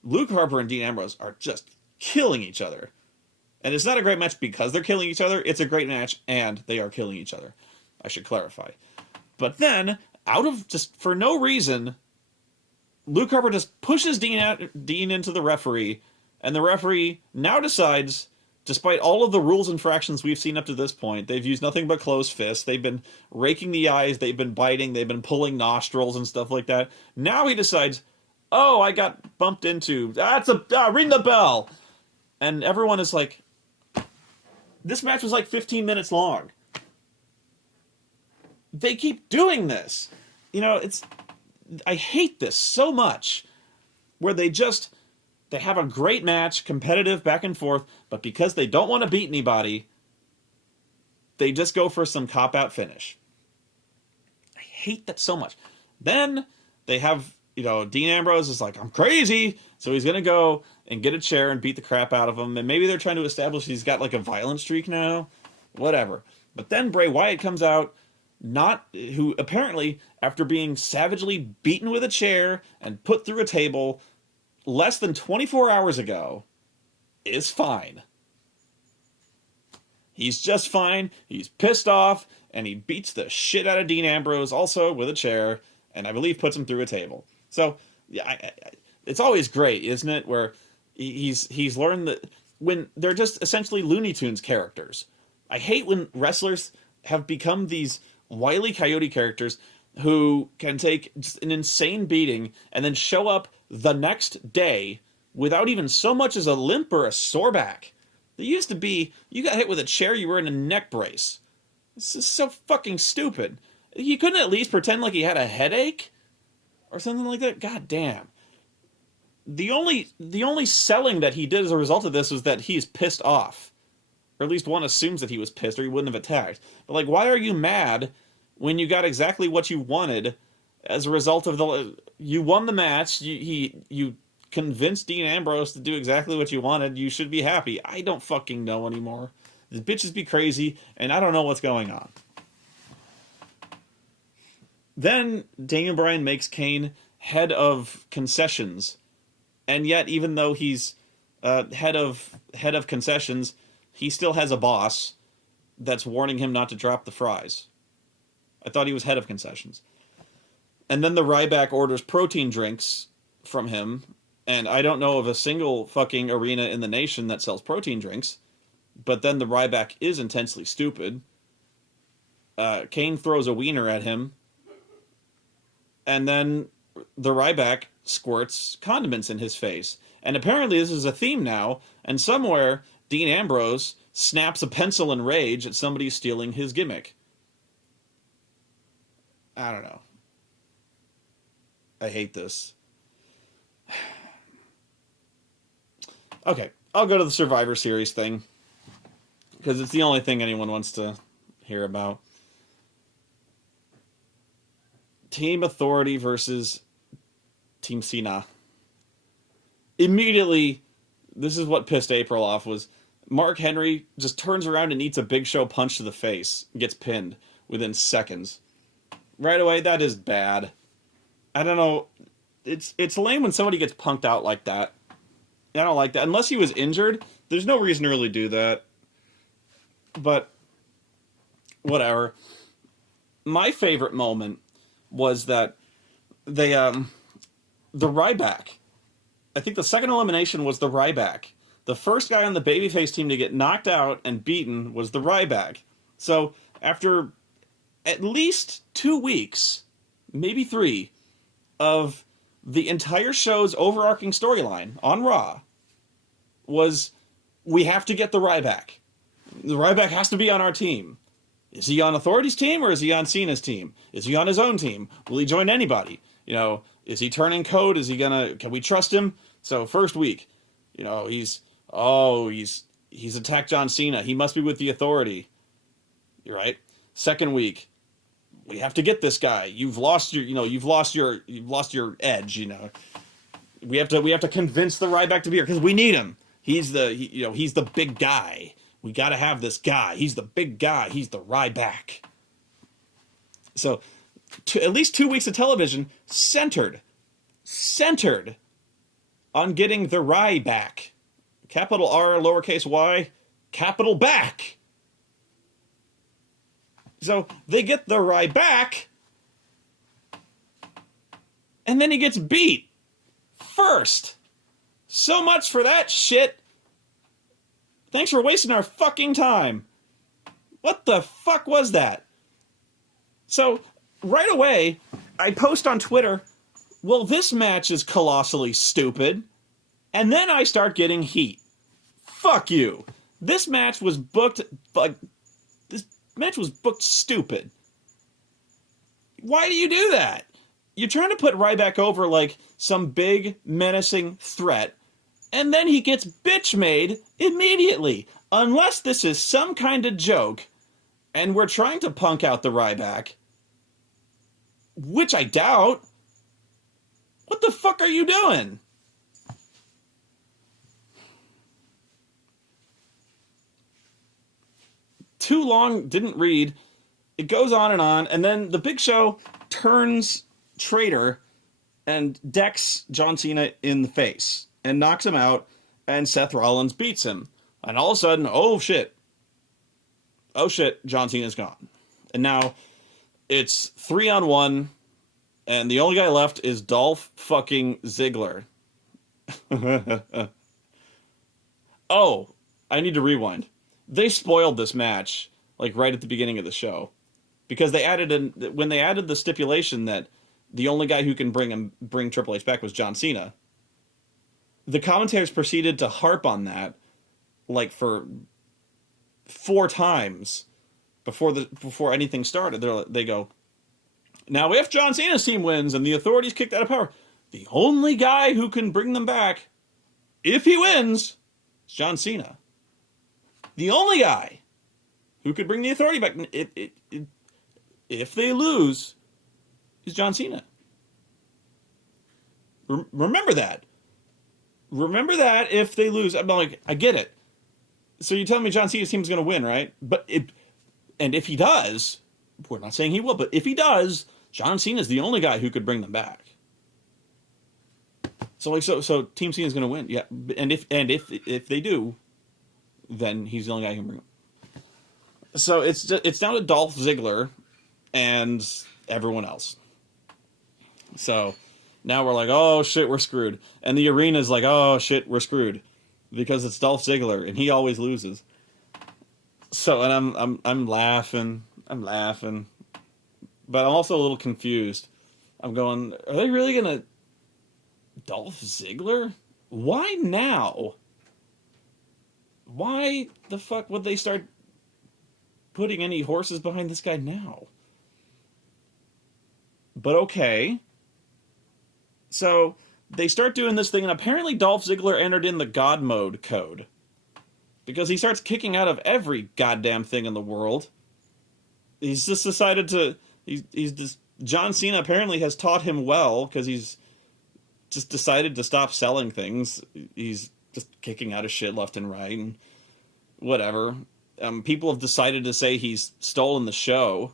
Luke Harper and Dean Ambrose are just killing each other. And it's not a great match because they're killing each other. It's a great match and they are killing each other. I should clarify. But then, out of just for no reason, Luke Harper just pushes Dean into the referee, and the referee now decides, despite all of the rules infractions we've seen up to this point, they've used nothing but closed fists, they've been raking the eyes, they've been biting, they've been pulling nostrils and stuff like that. Now he decides, oh, I got bumped into. Ring the bell! And everyone is like, this match was like 15 minutes long. They keep doing this. I hate this so much. Where they have a great match, competitive, back and forth, but because they don't want to beat anybody, they just go for some cop-out finish. I hate that so much. Then they have, Dean Ambrose is like, I'm crazy, so he's going to go and get a chair and beat the crap out of him, and maybe they're trying to establish he's got like a violent streak now, whatever. But then Bray Wyatt comes out, who apparently, after being savagely beaten with a chair and put through a table less than 24 hours ago, is fine. He's just fine, he's pissed off, and he beats the shit out of Dean Ambrose also with a chair, and I believe puts him through a table. So yeah, it's always great, isn't it? Where he's learned that when they're just essentially Looney Tunes characters. I hate when wrestlers have become these Wile E. Coyote characters who can take just an insane beating and then show up the next day without even so much as a limp or a sore back. There used to be, you got hit with a chair, you were in a neck brace. This is so fucking stupid. He couldn't at least pretend like he had a headache or something like that. God damn. The only selling that he did as a result of this was that he's pissed off. Or at least one assumes that he was pissed or he wouldn't have attacked. But like, why are you mad when you got exactly what you wanted as a result of you won the match, you convinced Dean Ambrose to do exactly what you wanted, you should be happy. I don't fucking know anymore. The bitches be crazy, and I don't know what's going on. Then Daniel Bryan makes Kane head of concessions, and yet even though he's head of concessions, he still has a boss that's warning him not to drop the fries. I thought he was head of concessions. And then the Ryback orders protein drinks from him, and I don't know of a single fucking arena in the nation that sells protein drinks, but then the Ryback is intensely stupid. Kane throws a wiener at him, and then the Ryback squirts condiments in his face. And apparently this is a theme now, and somewhere Dean Ambrose snaps a pencil in rage at somebody stealing his gimmick. I don't know. I hate this. Okay, I'll go to the Survivor Series thing, because it's the only thing anyone wants to hear about. Team Authority versus Team Cena. Immediately, this is what pissed April off, was Mark Henry just turns around and eats a Big Show punch to the face, gets pinned within seconds. Right away, that is bad. I don't know. It's lame when somebody gets punked out like that. I don't like that. Unless he was injured, there's no reason to really do that. But, whatever. My favorite moment was that they, the Ryback. I think the second elimination was the Ryback. The first guy on the babyface team to get knocked out and beaten was the Ryback. So, after at least 2 weeks, maybe 3, of the entire show's overarching storyline on Raw was, we have to get the Ryback. The Ryback has to be on our team. Is he on Authority's team or is he on Cena's team? Is he on his own team? Will he join anybody? You know, is he turning code? Is he can we trust him? So first week, you know, he's attacked John Cena. He must be with the Authority. You're right. Second week, we have to get this guy. You've lost your edge, you know. We have to convince the Ryback to be here because we need him. He's the big guy. We got to have this guy. He's the big guy. He's the Ryback. So, at least 2 weeks of television centered on getting the Ryback. Capital R, lowercase y, capital back. So, they get the Ryback, and then he gets beat first. So much for that shit. Thanks for wasting our fucking time. What the fuck was that? So, right away, I post on Twitter, well, this match is colossally stupid. And then I start getting heat. Fuck you. This match was booked stupid. Why do you do that? You're trying to put Ryback over like some big, menacing threat, and then he gets bitch made immediately. Unless this is some kind of joke, and we're trying to punk out the Ryback, which I doubt. What the fuck are you doing? Too long, didn't read. It goes on, and then the Big Show turns traitor and decks John Cena in the face and knocks him out, and Seth Rollins beats him. And all of a sudden, oh shit, John Cena's gone. And now it's 3-on-1 And the only guy left is Dolph fucking Ziggler. Oh, I need to rewind. They spoiled this match like right at the beginning of the show because they added when they added the stipulation that the only guy who can bring Triple H back was John Cena. The commentators proceeded to harp on that like for 4 times before anything started. They go, now if John Cena's team wins and the Authority's kicked out of power, the only guy who can bring them back, if he wins, is John Cena. The only guy who could bring the Authority back if they lose is John Cena. Remember that. Remember that if they lose. I'm like, I get it. So you're telling me John Cena's team's going to win, right? And if he does, we're not saying he will, but if he does, John Cena's the only guy who could bring them back. So so Team Cena's going to win, yeah. And if they do, then he's the only guy who can bring them. So it's down to Dolph Ziggler and everyone else. So now we're like, oh shit, we're screwed. And the arena's like, oh shit, we're screwed. Because it's Dolph Ziggler and he always loses. So, and I'm laughing. But I'm also a little confused. I'm going, are they really going to Dolph Ziggler? Why now? Why the fuck would they start putting any horses behind this guy now? But okay. So they start doing this thing, and apparently Dolph Ziggler entered in the God mode code. Because he starts kicking out of every goddamn thing in the world. He's just decided to... He's just... John Cena apparently has taught him well, because he's just decided to stop selling things. He's just kicking out of shit left and right, and whatever. People have decided to say he's stolen the show.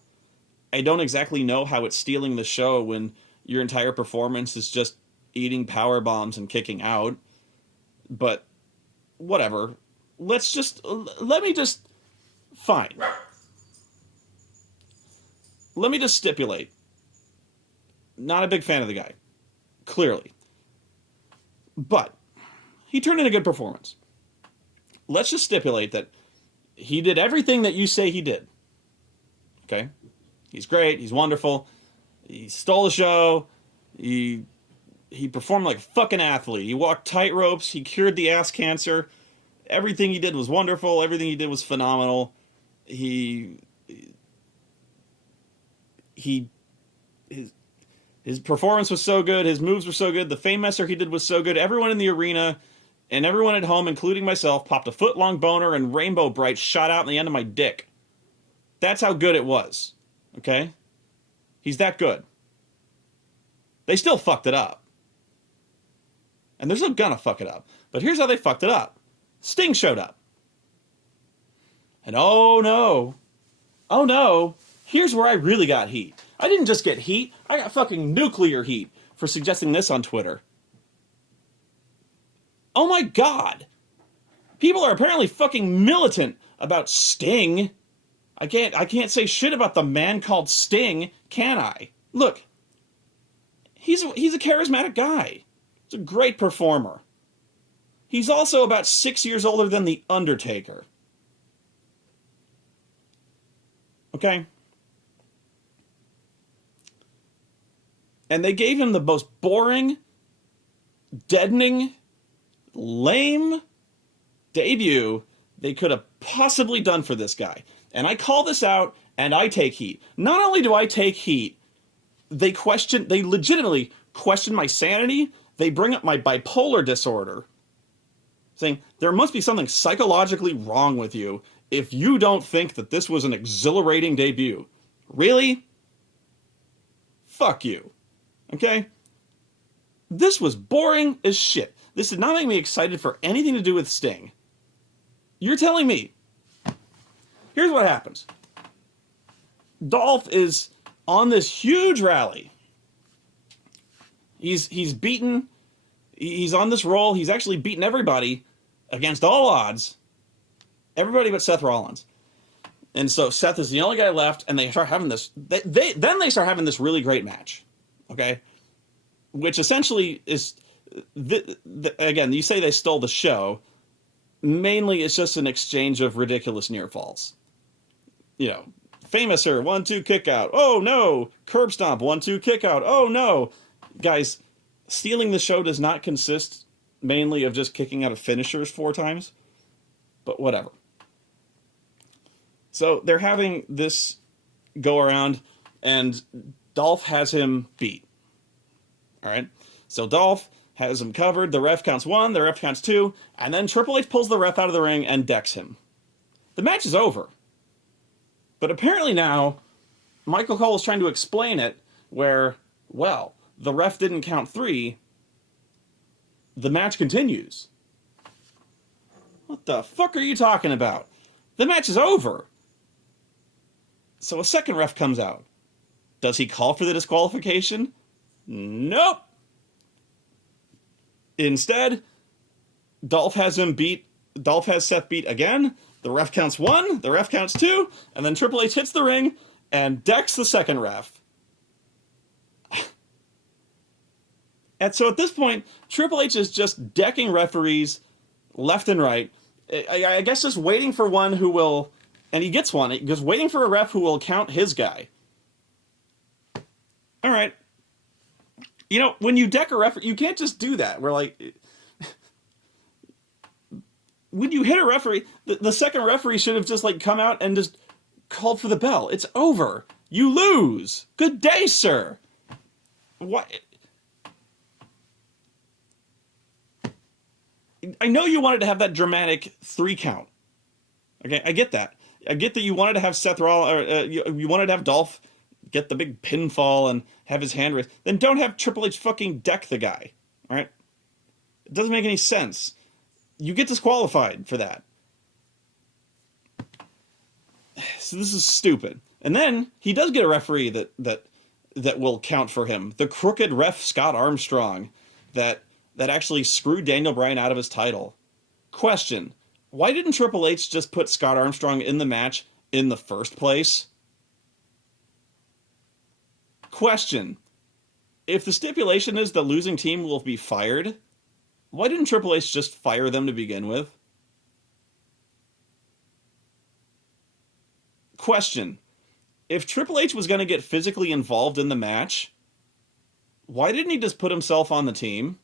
I don't exactly know how it's stealing the show when your entire performance is just eating power bombs and kicking out. But whatever. Fine. Let me just stipulate. Not a big fan of the guy. Clearly. But he turned in a good performance. Let's just stipulate that he did everything that you say he did. Okay? He's great. He's wonderful. He stole the show. He performed like a fucking athlete. He walked tight ropes. He cured the ass cancer. Everything he did was wonderful. Everything he did was phenomenal. His performance was so good. His moves were so good. The Fame-Messer he did was so good. Everyone in the arena and everyone at home, including myself, popped a foot-long boner and Rainbow Bright shot out in the end of my dick. That's how good it was. Okay? He's that good. They still fucked it up. And they're still gonna fuck it up. But here's how they fucked it up. Sting showed up. And oh no, here's where I really got heat. I didn't just get heat, I got fucking nuclear heat for suggesting this on Twitter. Oh my god. People are apparently fucking militant about Sting. I can't say shit about the man called Sting, can I? Look, he's a charismatic guy. He's a great performer. He's also about 6 years older than The Undertaker. Okay? And they gave him the most boring, deadening, lame debut they could have possibly done for this guy. And I call this out, and I take heat. Not only do I take heat, they legitimately question my sanity. They bring up my bipolar disorder, saying there must be something psychologically wrong with you if you don't think that this was an exhilarating debut. Really? Fuck you. Okay? This was boring as shit. This did not make me excited for anything to do with Sting. You're telling me. Here's what happens. Dolph is on this huge rally. He's beaten. He's on this roll. He's actually beaten everybody against all odds. Everybody but Seth Rollins. And so Seth is the only guy left, and they start having this. Then they start having this really great match. Okay? Which essentially is, again, you say they stole the show. Mainly, it's just an exchange of ridiculous near falls. You know, Famouser, 1-2 kick out. Oh no! Curb stomp, 1-2 kick out. Oh no! Guys, stealing the show does not consist mainly of just kicking out of finishers 4 times. But whatever. So they're having this go around, and Dolph has him beat. Alright? So Dolph has him covered. The ref counts 1, the ref counts 2, and then Triple H pulls the ref out of the ring and decks him. The match is over. But apparently now, Michael Cole is trying to explain it where, well, the ref didn't count 3. The match continues. What the fuck are you talking about? The match is over. So a second ref comes out. Does he call for the disqualification? Nope. Instead, Dolph has Seth beat again. The ref counts 1, the ref counts 2, and then Triple H hits the ring and decks the second ref. And so at this point, Triple H is just decking referees left and right. I guess just waiting for one who will, and he gets one, just waiting for a ref who will count his guy. All right. You know, when you deck a referee, you can't just do that. We're like, when you hit a referee, the second referee should have just like come out and just called for the bell. It's over. You lose. Good day, sir. What? I know you wanted to have that dramatic 3 count. Okay, I get that. I get that you wanted to have Seth Rollins, you wanted to have Dolph get the big pinfall and have his hand raised. Then don't have Triple H fucking deck the guy. All right? It doesn't make any sense. You get disqualified for that. So this is stupid. And then he does get a referee that will count for him. The crooked ref Scott Armstrong that actually screwed Daniel Bryan out of his title. Question: why didn't Triple H just put Scott Armstrong in the match in the first place? Question: if the stipulation is the losing team will be fired, why didn't Triple H just fire them to begin with? Question: if Triple H was going to get physically involved in the match, why didn't he just put himself on the team?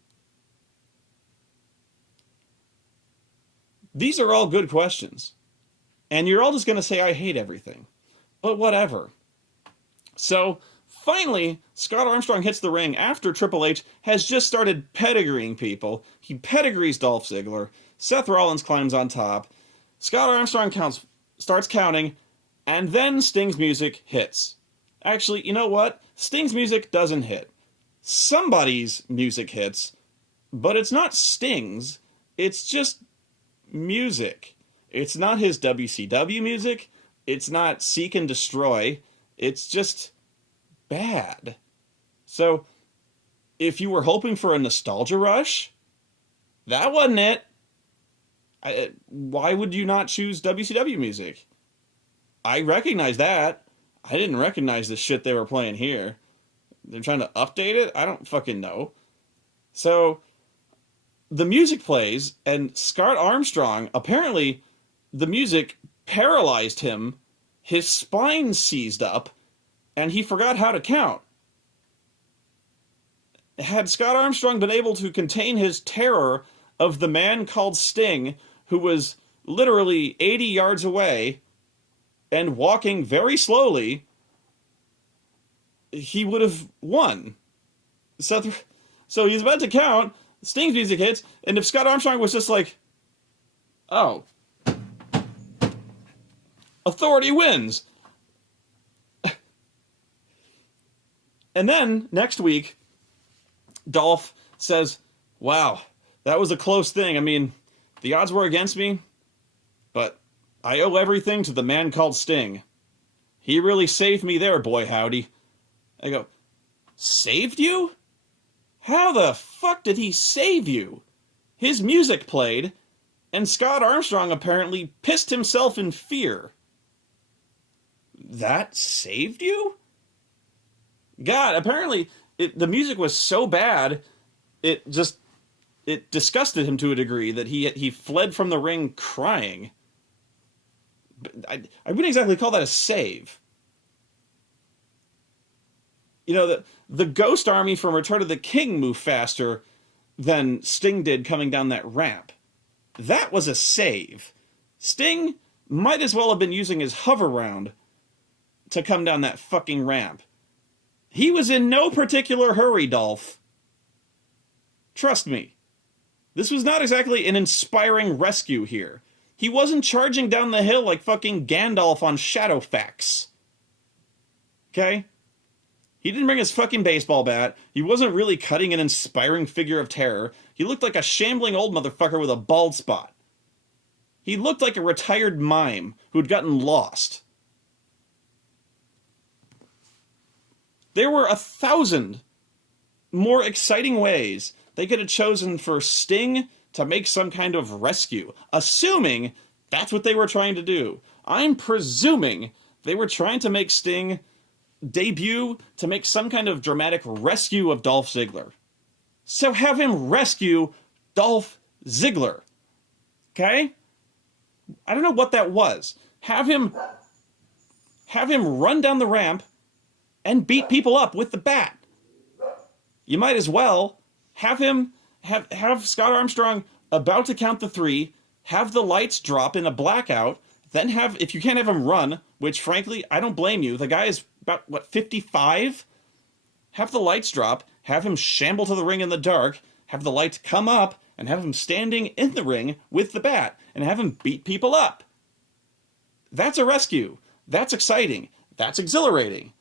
These are all good questions. And you're all just going to say, I hate everything. But whatever. So, finally, Scott Armstrong hits the ring after Triple H has just started pedigreeing people. He pedigrees Dolph Ziggler. Seth Rollins climbs on top. Scott Armstrong starts counting, and then Sting's music hits. Actually, you know what? Sting's music doesn't hit. Somebody's music hits, but it's not Sting's. It's just music. It's not his WCW music. It's not Seek and Destroy. It's just bad. So, if you were hoping for a nostalgia rush, that wasn't it. Why would you not choose WCW music? I recognize that. I didn't recognize the shit they were playing here. They're trying to update it? I don't fucking know. So, the music plays, and Scott Armstrong, apparently, the music paralyzed him, his spine seized up, and he forgot how to count. Had Scott Armstrong been able to contain his terror of the man called Sting, who was literally 80 yards away, and walking very slowly, he would have won. So he's about to count, Sting's music hits, and if Scott Armstrong was just like, oh, authority wins. And then, next week, Dolph says, wow, that was a close thing. I mean, the odds were against me, but I owe everything to the man called Sting. He really saved me there, boy howdy. I go, saved you? How the fuck did he save you? His music played, and Scott Armstrong apparently pissed himself in fear. That saved you? God, apparently the music was so bad, it just it disgusted him to a degree that he fled from the ring crying. I wouldn't exactly call that a save. You know, the Ghost Army from Return of the King moved faster than Sting did coming down that ramp. That was a save. Sting might as well have been using his hover round to come down that fucking ramp. He was in no particular hurry, Dolph. Trust me. This was not exactly an inspiring rescue here. He wasn't charging down the hill like fucking Gandalf on Shadowfax. Okay? He didn't bring his fucking baseball bat. He wasn't really cutting an inspiring figure of terror. He looked like a shambling old motherfucker with a bald spot. He looked like a retired mime who'd gotten lost. There were 1,000 more exciting ways they could have chosen for Sting to make some kind of rescue, assuming that's what they were trying to do. I'm presuming they were trying to make Sting debut to make some kind of dramatic rescue of Dolph Ziggler. So have him rescue Dolph Ziggler. Okay? I don't know what that was. Have him run down the ramp and beat people up with the bat. You might as well have Scott Armstrong about to count the 3, have the lights drop in a blackout, then if you can't have him run, which frankly, I don't blame you, the guy is about, 55? Have the lights drop, have him shamble to the ring in the dark, have the lights come up, and have him standing in the ring with the bat, and have him beat people up. That's a rescue. That's exciting. That's exhilarating.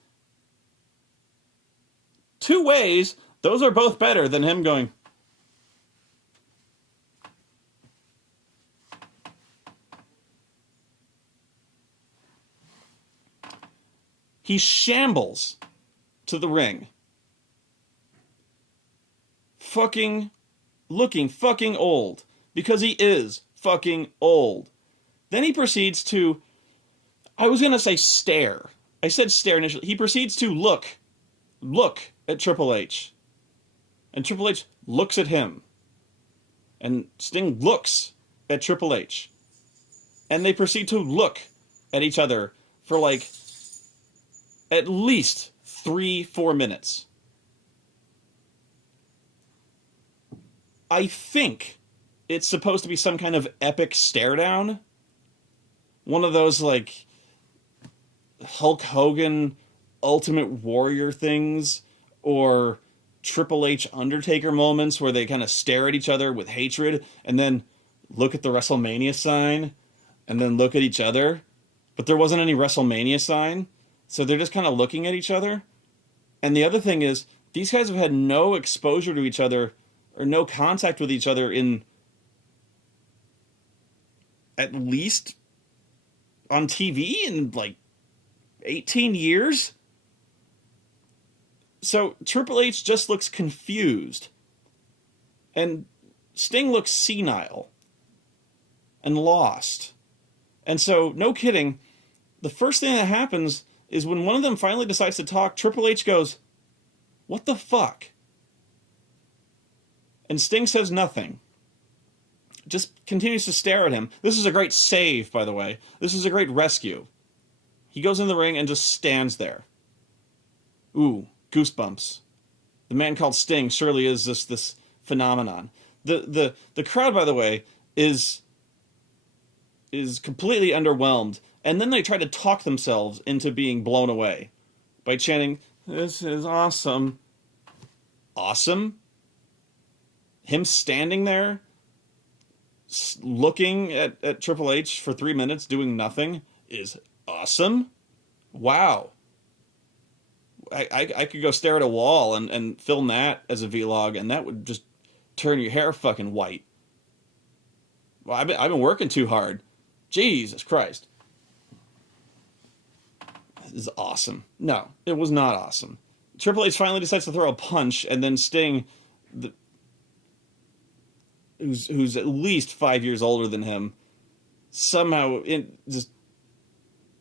2 ways, those are both better than him going, he shambles to the ring. Looking fucking old. Because he is fucking old. Then he proceeds to, I was going to say stare. I said stare initially. He proceeds to look at Triple H. And Triple H looks at him. And Sting looks at Triple H. And they proceed to look at each other for like at least 3-4 minutes. I think it's supposed to be some kind of epic stare down. One of those like Hulk Hogan Ultimate Warrior things, or Triple H Undertaker moments where they kind of stare at each other with hatred and then look at the WrestleMania sign and then look at each other. But there wasn't any WrestleMania sign. So they're just kind of looking at each other. And the other thing is, these guys have had no exposure to each other or no contact with each other in at least on TV in like 18 years. So Triple H just looks confused. And Sting looks senile and lost. And so, no kidding, the first thing that happens is when one of them finally decides to talk, Triple H goes, "What the fuck?" And Sting says nothing. Just continues to stare at him. This is a great save, by the way. This is a great rescue. He goes in the ring and just stands there. Ooh, goosebumps. The man called Sting surely is this phenomenon. The crowd, by the way, is completely underwhelmed. And then they try to talk themselves into being blown away by chanting, "This is awesome." Awesome? Him standing there, looking at Triple H for 3 minutes, doing nothing, is awesome? Wow. I could go stare at a wall and film that as a vlog, and that would just turn your hair fucking white. Well, I've been working too hard. Jesus Christ. This is awesome. No, it was not awesome. Triple H finally decides to throw a punch, and then Sting, who's at least 5 years older than him, somehow just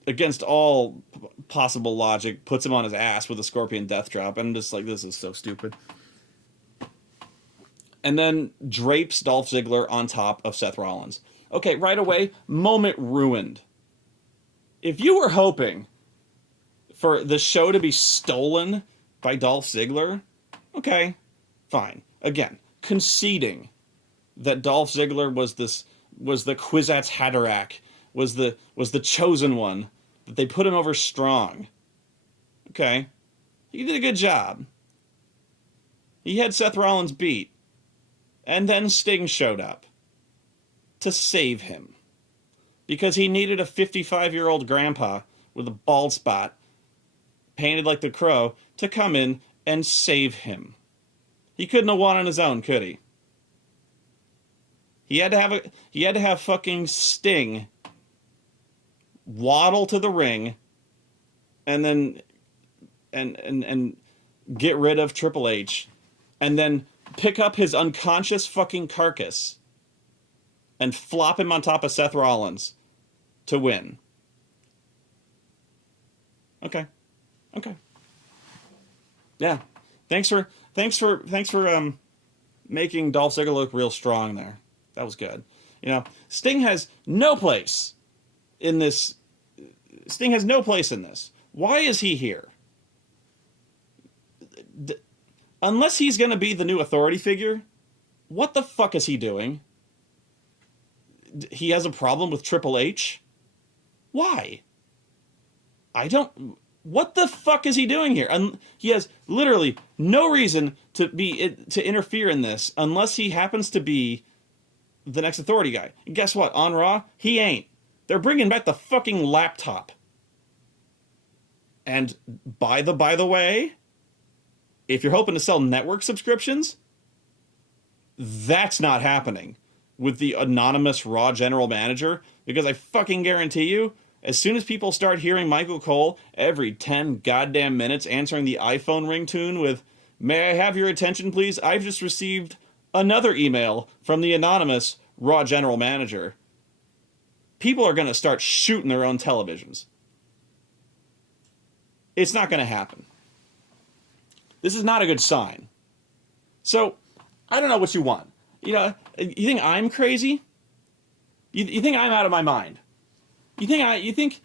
against all possible logic, puts him on his ass with a Scorpion Death Drop, and I'm just like, this is so stupid. And then drapes Dolph Ziggler on top of Seth Rollins. Okay, right away, moment ruined. If you were hoping for the show to be stolen by Dolph Ziggler, okay, fine. Again, conceding that Dolph Ziggler was the Kwisatz Haderach, was the chosen one, that they put him over strong. Okay, he did a good job. He had Seth Rollins beat. And then Sting showed up to save him. Because he needed a 55-year-old grandpa with a bald spot, painted like the Crow, to come in and save him. He couldn't have won on his own, could he? He had to have fucking Sting waddle to the ring and then and get rid of Triple H, and then pick up his unconscious fucking carcass and flop him on top of Seth Rollins to win. Okay. Yeah. Thanks for making Dolph Ziggler look real strong there. That was good. You know, Sting has no place in this. Why is he here? Unless he's going to be the new authority figure, what the fuck is he doing? He has a problem with Triple H? Why? What the fuck is he doing here? He has literally no reason to interfere in this unless he happens to be the next authority guy. And guess what? On Raw, he ain't. They're bringing back the fucking laptop. And by the way, if you're hoping to sell network subscriptions, that's not happening with the anonymous Raw general manager, because I fucking guarantee you, as soon as people start hearing Michael Cole every 10 goddamn minutes answering the iPhone ringtone with, "May I have your attention, please? I've just received another email from the anonymous Raw general manager," people are going to start shooting their own televisions. It's not going to happen. This is not a good sign. So, I don't know what you want. You know, you think I'm crazy? You think I'm out of my mind? You think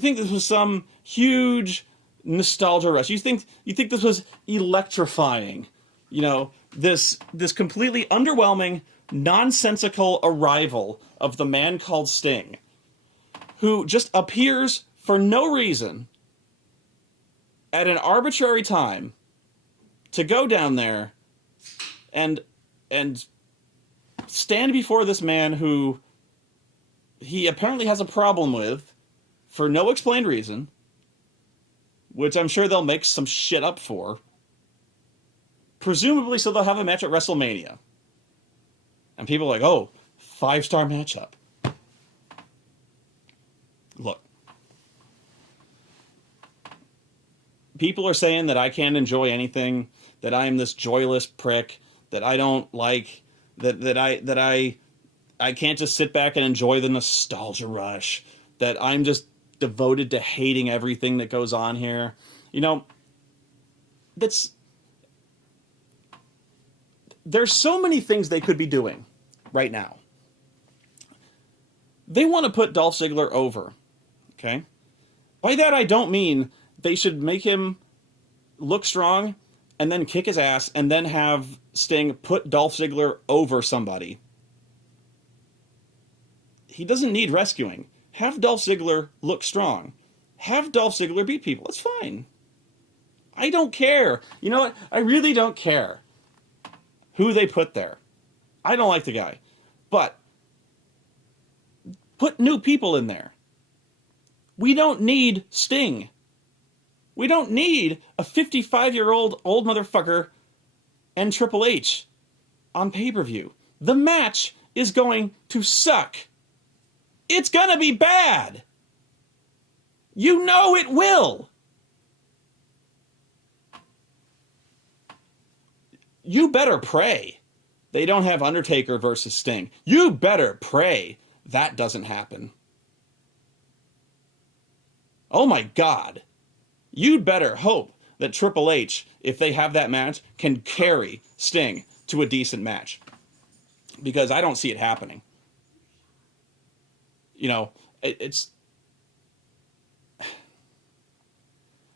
this was some huge nostalgia rush? You think this was electrifying? You know, this completely underwhelming, nonsensical arrival of the man called Sting, who just appears for no reason at an arbitrary time to go down there and stand before this man who he apparently has a problem with for no explained reason, which I'm sure they'll make some shit up for. Presumably so they'll have a match at WrestleMania. And people are like, oh, 5-star matchup. Look. People are saying that I can't enjoy anything, that I am this joyless prick, that I don't like, that I can't just sit back and enjoy the nostalgia rush, that I'm just devoted to hating everything that goes on here. You know, there's so many things they could be doing right now. They want to put Dolph Ziggler over, okay? By that I don't mean they should make him look strong and then kick his ass and then have Sting put Dolph Ziggler over somebody. He doesn't need rescuing. Have Dolph Ziggler look strong. Have Dolph Ziggler beat people. It's fine. I don't care. You know what? I really don't care who they put there. I don't like the guy. But put new people in there. We don't need Sting. We don't need a 55-year-old old motherfucker and Triple H on pay-per-view. The match is going to suck. It's going to be bad. You know it will. You better pray They don't have Undertaker versus Sting. You better pray that doesn't happen. Oh my God. You'd better hope that Triple H, if they have that match, can carry Sting to a decent match. Because I don't see it happening. You know, it's...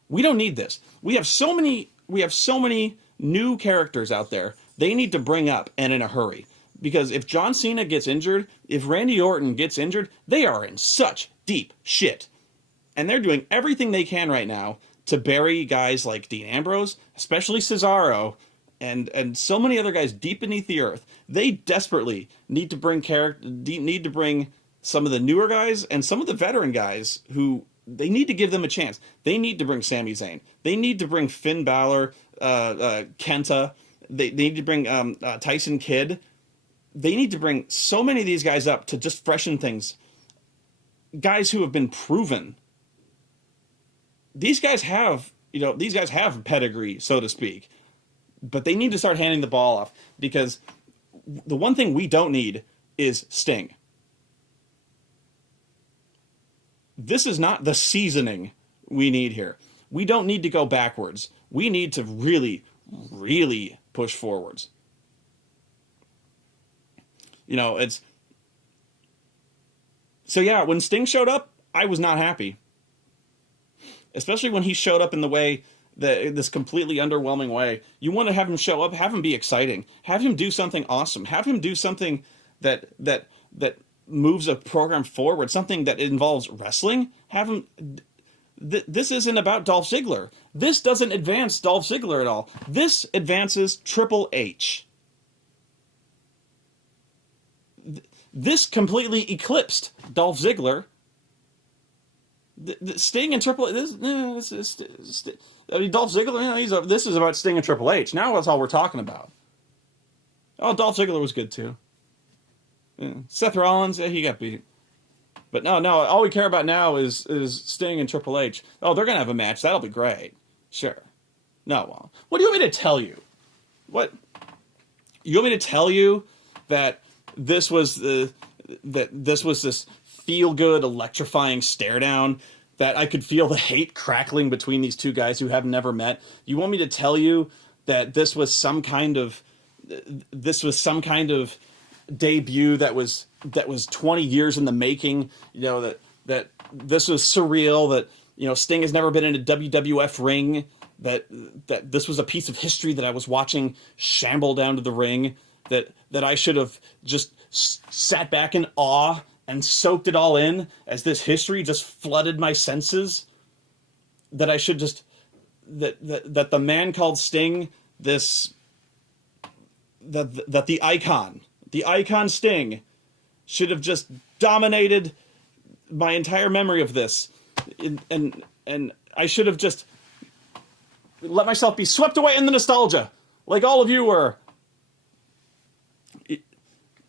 We don't need this. We have so many new characters out there they need to bring up, and in a hurry. Because if John Cena gets injured, if Randy Orton gets injured, they are in such deep shit. And they're doing everything they can right now to bury guys like Dean Ambrose, especially Cesaro, and so many other guys deep beneath the earth. They desperately need to bring some of the newer guys and some of the veteran guys who they need to give them a chance. They need to bring Sami Zayn. They need to bring Finn Balor, Kenta. They need to bring Tyson Kidd. They need to bring so many of these guys up to just freshen things. Guys who have been proven. These guys have pedigree, so to speak. But they need to start handing the ball off, because the one thing we don't need is Sting. This is not the seasoning we need here. We don't need to go backwards. We need to really, really push forwards. You know, it's... So yeah, when Sting showed up, I was not happy. Especially when he showed up in the way, this completely underwhelming way. You want to have him show up, have him be exciting. Have him do something awesome. Have him do something that moves a program forward, something that involves wrestling. Have him... This isn't about Dolph Ziggler. This doesn't advance Dolph Ziggler at all. This advances Triple H. This completely eclipsed Dolph Ziggler. Sting and Triple H... Dolph Ziggler, this is about Sting and Triple H. Now that's all we're talking about. Oh, Dolph Ziggler was good too. Yeah. Seth Rollins, he got beat. But no, all we care about now is Sting and Triple H. Oh, they're going to have a match. That'll be great. Sure. No, well, what do you want me to tell you? What? You want me to tell you that this was this feel-good, electrifying stare-down, that I could feel the hate crackling between these two guys who have never met? You want me to tell you that this was some kind of debut that was 20 years in the making? You know, that this was surreal, that, you know, Sting has never been in a WWF ring, that this was a piece of history that I was watching shamble down to the ring, that I should have just sat back in awe and soaked it all in as this history just flooded my senses, that I should just... That the man called Sting, that the icon Sting should have just dominated my entire memory of this. And I should have just let myself be swept away in the nostalgia, like all of you were.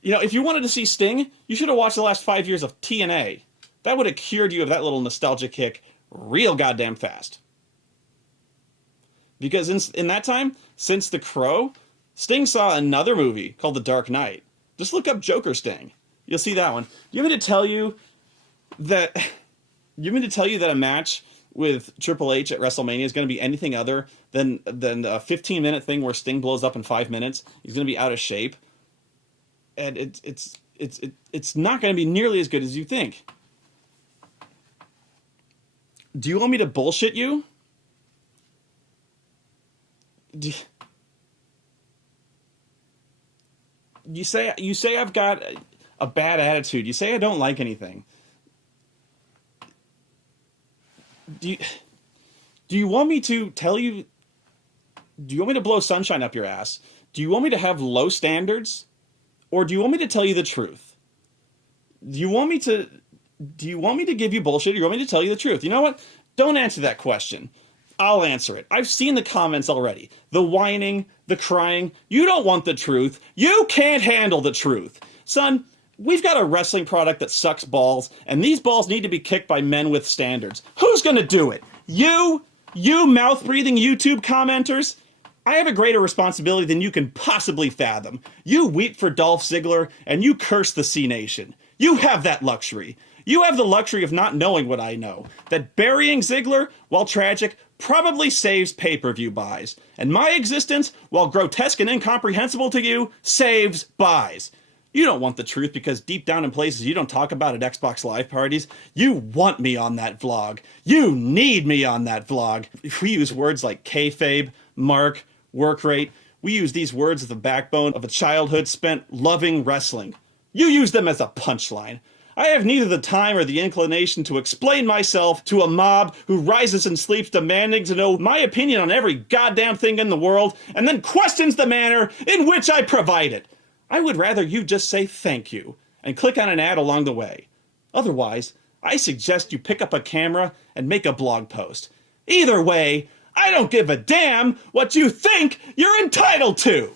You know, if you wanted to see Sting, you should have watched the last 5 years of TNA. That would have cured you of that little nostalgia kick real goddamn fast. Because in that time, since The Crow, Sting saw another movie called The Dark Knight. Just look up Joker Sting. You'll see that one. Do you want me to tell you that a match with Triple H at WrestleMania is going to be anything other than a 15-minute thing where Sting blows up in 5 minutes? He's going to be out of shape. And it's not going to be nearly as good as you think. Do you want me to bullshit you? You say I've got a bad attitude. You say I don't like anything. Do you want me to tell you? Do you want me to blow sunshine up your ass? Do you want me to have low standards? Or do you want me to tell you the truth? Do you want me to give you bullshit, or do you want me to tell you the truth? You know what? Don't answer that question. I'll answer it. I've seen the comments already. The whining, the crying. You don't want the truth. You can't handle the truth. Son, we've got a wrestling product that sucks balls, and these balls need to be kicked by men with standards. Who's gonna do it? You mouth-breathing YouTube commenters? I have a greater responsibility than you can possibly fathom. You weep for Dolph Ziggler, and you curse the C Nation. You have that luxury. You have the luxury of not knowing what I know. That burying Ziggler, while tragic, probably saves pay-per-view buys. And my existence, while grotesque and incomprehensible to you, saves buys. You don't want the truth because deep down in places you don't talk about at Xbox Live parties, you want me on that vlog. You need me on that vlog. We use words like kayfabe, mark, work rate. We use these words as the backbone of a childhood spent loving wrestling. You use them as a punchline. I have neither the time or the inclination to explain myself to a mob who rises and sleeps demanding to know my opinion on every goddamn thing in the world and then questions the manner in which I provide it. I would rather you just say thank you and click on an ad along the way. Otherwise, I suggest you pick up a camera and make a blog post. Either way, I don't give a damn what you think you're entitled to!